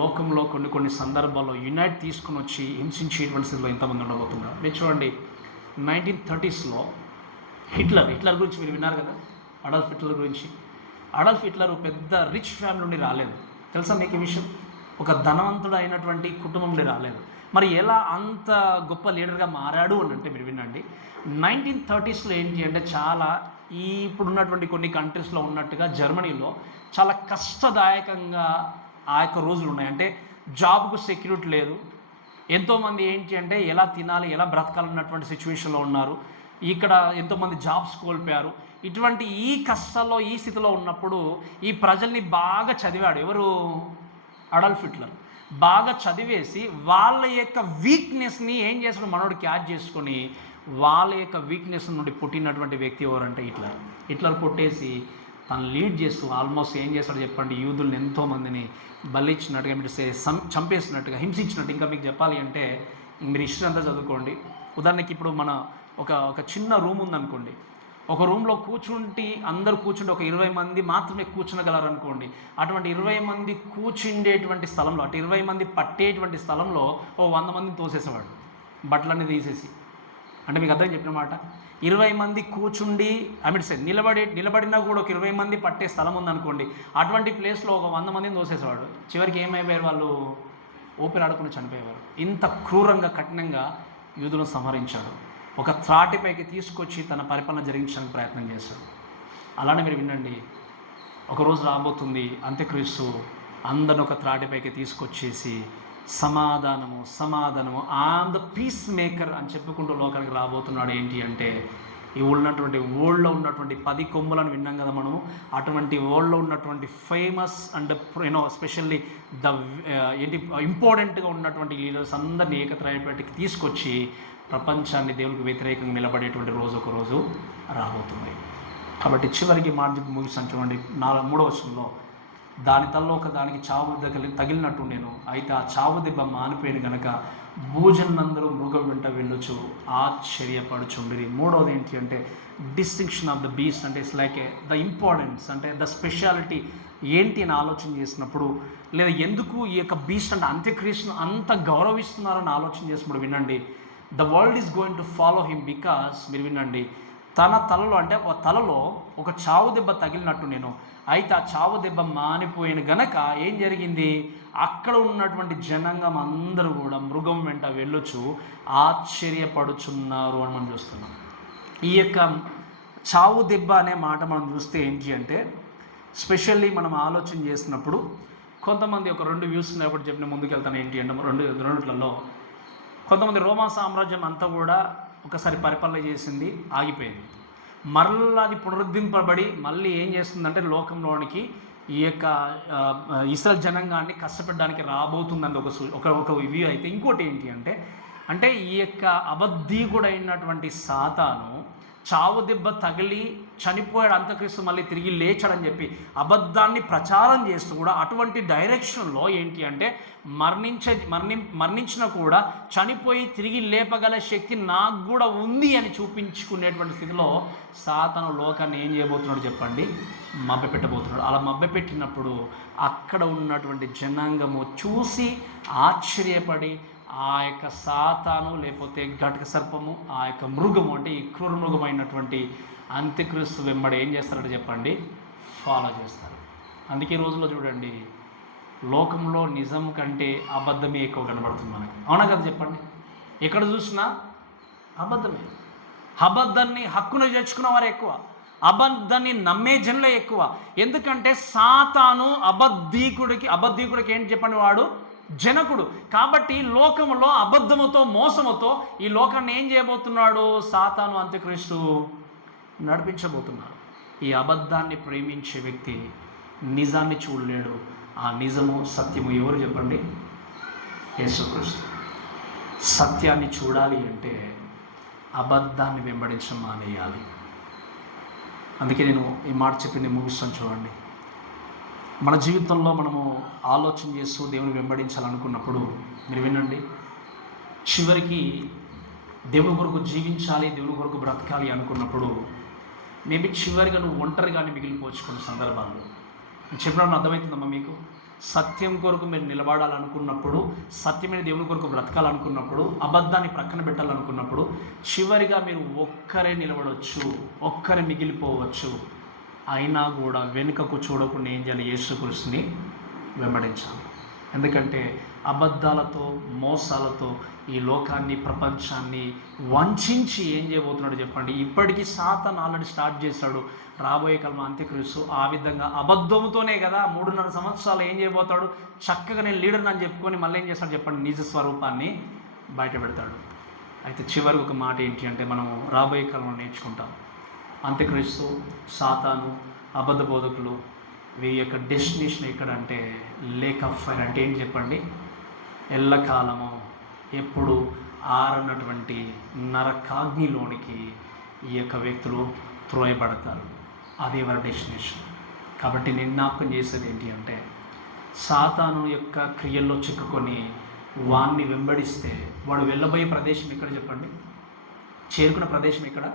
లోకంలో కొన్ని సందర్భాల్లో యునైట్ తీసుకుని వచ్చి హింసించేటువంటి స్థితిలో ఎంతమంది ఉండబోతున్నారు. మీరు చూడండి, 1930s హిట్లర్ గురించి మీరు విన్నారు కదా, అడాల్ఫ్ హిట్లర్ గురించి. అడాల్ఫ్ హిట్లర్ పెద్ద రిచ్ ఫ్యామిలీ నుండి రాలేదు, తెలుసా మీకు ఈ విషయం? ఒక ధనవంతుడు అయినటువంటి కుటుంబం నుండి రాలేదు. మరి ఎలా అంత గొప్ప లీడర్గా మారాడు అని అంటే మీరు వినండి, 1930s ఏంటి అంటే చాలా ఇప్పుడున్నటువంటి కొన్ని కంట్రీస్లో ఉన్నట్టుగా జర్మనీలో చాలా కష్టదాయకంగా ఆ యొక్క రోజులు ఉన్నాయి. అంటే జాబ్కు సెక్యూరిటీ లేదు, ఎంతోమంది ఏంటి అంటే ఎలా తినాలి, ఎలా బ్రతకాలన్నటువంటి సిచ్యువేషన్లో ఉన్నారు. ఇక్కడ ఎంతోమంది జాబ్స్ కోల్పోయారు. ఇటువంటి ఈ కష్టాల్లో, ఈ స్థితిలో ఉన్నప్పుడు ఈ ప్రజల్ని బాగా చదివాడు. ఎవరు? Adolf Hitler. బాగా చదివేసి వాళ్ళ యొక్క వీక్నెస్ని ఏం చేస్తాడు, మనోడు క్యాచ్ చేసుకొని వాళ్ళ యొక్క వీక్నెస్ నుండి పుట్టినటువంటి వ్యక్తి ఎవరంటే హిట్లర్ పుట్టేసి తను లీడ్ చేస్తూ ఆల్మోస్ట్ ఏం చేస్తాడు చెప్పండి, యూదుల్ని ఎంతోమందిని బలిచ్చినట్టుగా, మీరు చంపేసినట్టుగా, హింసించినట్టు. ఇంకా మీకు చెప్పాలి అంటే మీరు హిస్టరీ అంతా చదువుకోండి. ఉదాహరణకి ఇప్పుడు మన ఒక చిన్న రూమ్ ఉందనుకోండి. ఒక రూమ్లో అందరూ కూర్చుంటే ఒక 20 మంది మాత్రమే కూర్చునగలరు అనుకోండి. అటువంటి 20 మంది కూర్చుండేటువంటి స్థలంలో, అటు 20 మంది పట్టేటువంటి స్థలంలో 100 మందిని తోసేసేవాడు, బట్టలన్నీ తీసేసి. అంటే మీకు అర్థం చెప్పిన మాట. 20 మంది కూర్చుండి నిలబడినా కూడా ఒక 20 మంది పట్టే స్థలం ఉందనుకోండి. అటువంటి ప్లేస్లో ఒక 100 మందిని తోసేసేవాడు. చివరికి ఏమైపోయారు వాళ్ళు? ఊపిరాడకుండా చనిపోయేవారు. ఇంత క్రూరంగా, కఠినంగా యూదులను సంహరించాడు. ఒక త్రాటిపైకి తీసుకొచ్చి తన పరిపాలన జరిగించడానికి ప్రయత్నం చేశాడు. అలానే మీరు వినండి, ఒకరోజు రాబోతుంది అంత్యక్రీస్తు అందరిని ఒక త్రాటిపైకి తీసుకొచ్చేసి సమాధానము ఆన్ ద పీస్ మేకర్ అని చెప్పుకుంటూ లోకానికి రాబోతున్నాడు. ఏంటి అంటే ఈ వరల్డ్లో ఉన్నటువంటి 10 కొమ్ములను విన్నాం కదా మనము. అటువంటి వరల్డ్లో ఉన్నటువంటి ఫేమస్ అండ్ స్పెషల్లీ ఇంపార్టెంట్గా ఉన్నటువంటి లీడర్స్ అందరినీ ఏకత్రాటికి తీసుకొచ్చి ప్రపంచాన్ని దేవునికి వ్యతిరేకంగా నిలబడేటువంటి రోజు ఒక రోజు రాబోతుంది. కాబట్టి చివరికి మాట ముగిస్తాను చూడండి, 3వ వచనంలో, దాని తల్లో ఒక దానికి చావు తగిలినట్టు నేను, అయితే ఆ చావు దెబ్బ మానిపోయిన గనక భూజనులందరూ మృగం వెంట వెళ్ళొచ్చు ఆశ్చర్యపడుచుండిరి. 3వది ఏంటి అంటే డిస్టింక్షన్ ఆఫ్ ద బీస్ట్. అంటే ఇట్స్ లైక్ ద ఇంపార్టెన్స్, అంటే ద స్పెషాలిటీ ఏంటి అని ఆలోచన చేసినప్పుడు, లేదా ఎందుకు ఈ యొక్క బీస్ట్ అంటే అంత్యక్రీస్తును అంత గౌరవిస్తున్నారని ఆలోచన చేసినప్పుడు వినండి, the world is going to follow him because, మీరు వినండి, తన తలలో అంటే తలలో ఒక చావు దెబ్బ తగిలినట్టు నేను, అయితే ఆ చావు దెబ్బ మానిపోయిన గనక ఏం జరిగింది, అక్కడ ఉన్నటువంటి జనాంగం అందరూ కూడా మృగం వెంట వెళ్ళొచ్చు ఆశ్చర్యపడుచున్నారు అని మనం చూస్తున్నాం. ఈ యొక్క చావు దెబ్బ అనే మాట మనం చూస్తే ఏంటి అంటే, స్పెషల్లీ మనం ఆలోచన చేసినప్పుడు కొంతమంది ఒక 2 వ్యూస్ ఉన్నప్పుడు చెప్పిన ముందుకెళ్తాను. ఏంటి అంటే రెండిట్లలో కొంతమంది రోమా సామ్రాజ్యం అంతా కూడా ఒకసారి పరిపాలన చేసింది, ఆగిపోయింది. మరలా అది పునరుద్ధరింపబడి మళ్ళీ ఏం చేస్తుందంటే లోకంలోనికి ఈ యొక్క ఇస్రాయేల్ జనాంగాన్ని కష్టపెట్టడానికి రాబోతుందని ఒక వ్యూ అయితే. ఇంకోటి ఏంటి అంటే ఈ యొక్క అబద్ధీకుడైనటువంటి సాతాను చావు దెబ్బ తగిలి చనిపోయాడు, అంత్యక్రీస్తు మళ్ళీ తిరిగి లేచాడని చెప్పి అబద్ధాన్ని ప్రచారం చేస్తూ కూడా అటువంటి డైరెక్షన్లో ఏంటి అంటే మరణించిన కూడా చనిపోయి తిరిగి లేపగల శక్తి నాకు కూడా ఉంది అని చూపించుకునేటువంటి స్థితిలో సాతాను లోకాన్ని ఏం చేయబోతున్నాడు చెప్పండి, మభ్యపెట్టబోతున్నాడు. అలా మభ్యపెట్టినప్పుడు అక్కడ ఉన్నటువంటి జనాంగము చూసి ఆశ్చర్యపడి ఆ యొక్క సాతాను లేకపోతే ఘటక సర్పము, ఆ యొక్క మృగము అంటే ఈ క్రూర మృగమైనటువంటి అంత్యక్రీస్తు వెంబడి ఏం చేస్తారంటే చెప్పండి, ఫాలో చేస్తారు. అందుకే ఈ రోజుల్లో చూడండి, లోకంలో నిజం కంటే అబద్ధమే ఎక్కువ కనబడుతుంది మనకి. అవునా కదా చెప్పండి? ఎక్కడ చూసినా అబద్ధమే. అబద్ధాన్ని హక్కును చేర్చుకున్న వారు ఎక్కువ, అబద్ధాన్ని నమ్మే జనులే ఎక్కువ. ఎందుకంటే సాతాను అబద్ధీకుడికి ఏంటి చెప్పండి, వాడు జనకుడు. కాబట్టి లోకములో అబద్ధముతో మోసముతో ఈ లోకాన్ని ఏం చేయబోతున్నాడు, సాతాను అంత్యక్రీస్తు నడిపించబోతున్నాడు. ఈ అబద్ధాన్ని ప్రేమించే వ్యక్తి నిజాన్ని చూడలేడు. ఆ నిజము సత్యము ఎవరు చెప్పండి, యేసుక్రీస్తు. సత్యాన్ని చూడాలి అంటే అబద్ధాన్ని వెంబడించడం మానేయాలి. అందుకే నేను ఈ మాట చెప్పింది ముగిస్తాను చూడండి. మన జీవితంలో మనము ఆలోచన చేస్తూ దేవుని వెంబడించాలనుకున్నప్పుడు మీరు వినండి, చివరికి దేవుని కొరకు జీవించాలి, దేవుని కొరకు బ్రతకాలి అనుకున్నప్పుడు మేబీ చివరిగా నువ్వు ఒంటరిగానే మిగిలిపోవచ్చు కొన్ని సందర్భాల్లో. చెప్పడం అర్థమవుతుందమ్మా మీకు? సత్యం కొరకు మీరు నిలబడాలనుకున్నప్పుడు, సత్యమైన దేవుని కొరకు బ్రతకాలనుకున్నప్పుడు, అబద్ధాన్ని ప్రక్కన పెట్టాలనుకున్నప్పుడు చివరిగా మీరు ఒక్కరే నిలబడవచ్చు, ఒక్కరే మిగిలిపోవచ్చు. అయినా కూడా వెనుకకు చూడకుండా ఏం చేయాలి, యేసుక్రీస్తుని వెంబడించాలి. ఎందుకంటే అబద్ధాలతో మోసాలతో ఈ లోకాన్ని ప్రపంచాన్ని వంచించి ఏం చేయబోతున్నాడు చెప్పండి. ఇప్పటికీ సాతాను ఆల్రెడీ స్టార్ట్ చేశాడు. రాబోయే కాలం అంత్యక్రీస్తు ఆ విధంగా అబద్ధముతోనే కదా 3.5 సంవత్సరాలు ఏం చేయబోతాడు, చక్కగా నేను లీడర్ని అని చెప్పుకొని మళ్ళీ ఏం చేస్తాడు చెప్పండి, నిజ స్వరూపాన్ని బయట పెడతాడు. అయితే చివరికి ఒక మాట ఏంటి అంటే మనం రాబోయే కాలంలో నేర్చుకుంటాం. అంత్యక్రీస్తు, సాతాను, అబద్ధ బోధకులు వీరి యొక్క డెస్టినేషన్ ఎక్కడంటే లేక్ ఆఫ్ ఫైర్. అంటే ఏంటి చెప్పండి? ఎల్లకాలము ఎప్పుడు ఆరనటువంటి నరకాగ్నిలోనికి ఈ యొక్క వ్యక్తులు త్రోయబడతారు. అది ఎవరి డెస్టినేషన్. కాబట్టి నేను జ్ఞాపకం చేసేది ఏంటి అంటే సాతాను యొక్క క్రియల్లో చిక్కుకొని వాణ్ణి వెంబడిస్తే వాడు వెళ్ళబోయే ప్రదేశం ఎక్కడ చెప్పండి? చేరుకున్న ప్రదేశం ఎక్కడ?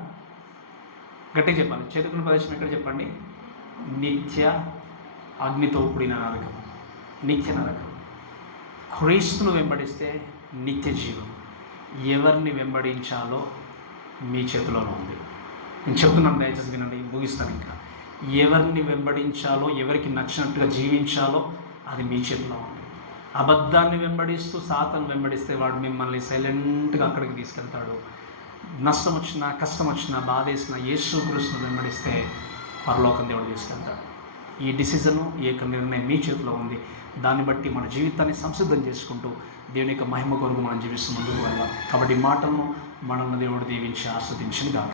గట్టిగా చెప్పాలి. చేరుకున్న ప్రదేశం ఎక్కడ చెప్పండి? నిత్య అగ్నితో కూడిన నరకం, నిత్య నరకం. క్రీస్తును వెంబడిస్తే నిత్య జీవం. ఎవరిని వెంబడించాలో మీ చేతిలోనే ఉంది. నేను చెప్తున్నాను, దయచేసి వినండి, ముగిస్తాను. ఇంకా ఎవరిని వెంబడించాలో, ఎవరికి నచ్చినట్టుగా జీవించాలో అది మీ చేతిలో ఉంది. అబద్ధాన్ని వెంబడిస్తూ సాతాను వెంబడిస్తే వాడు మిమ్మల్ని సైలెంట్గా అక్కడికి తీసుకెళ్తాడు. నష్టం వచ్చినా, కష్టం వచ్చినా, బాధ వేసినా యేసుక్రీస్తును వెంబడిస్తే పరలోకం దేవుడు తీసుకెళ్తాడు. ఈ డిసిజను, ఈ యొక్క నిర్ణయం మీ చేతిలో ఉంది. దాన్ని బట్టి మన జీవితాన్ని సంసిద్ధం చేసుకుంటూ దేవుని యొక్క మహిమ కొరకు మనం జీవిస్తూ ముందుకు వెళ్ళాలి. కాబట్టి మాటలను మనల్ని దేవుడు దీవించి ఆస్వాదించింది కాదు.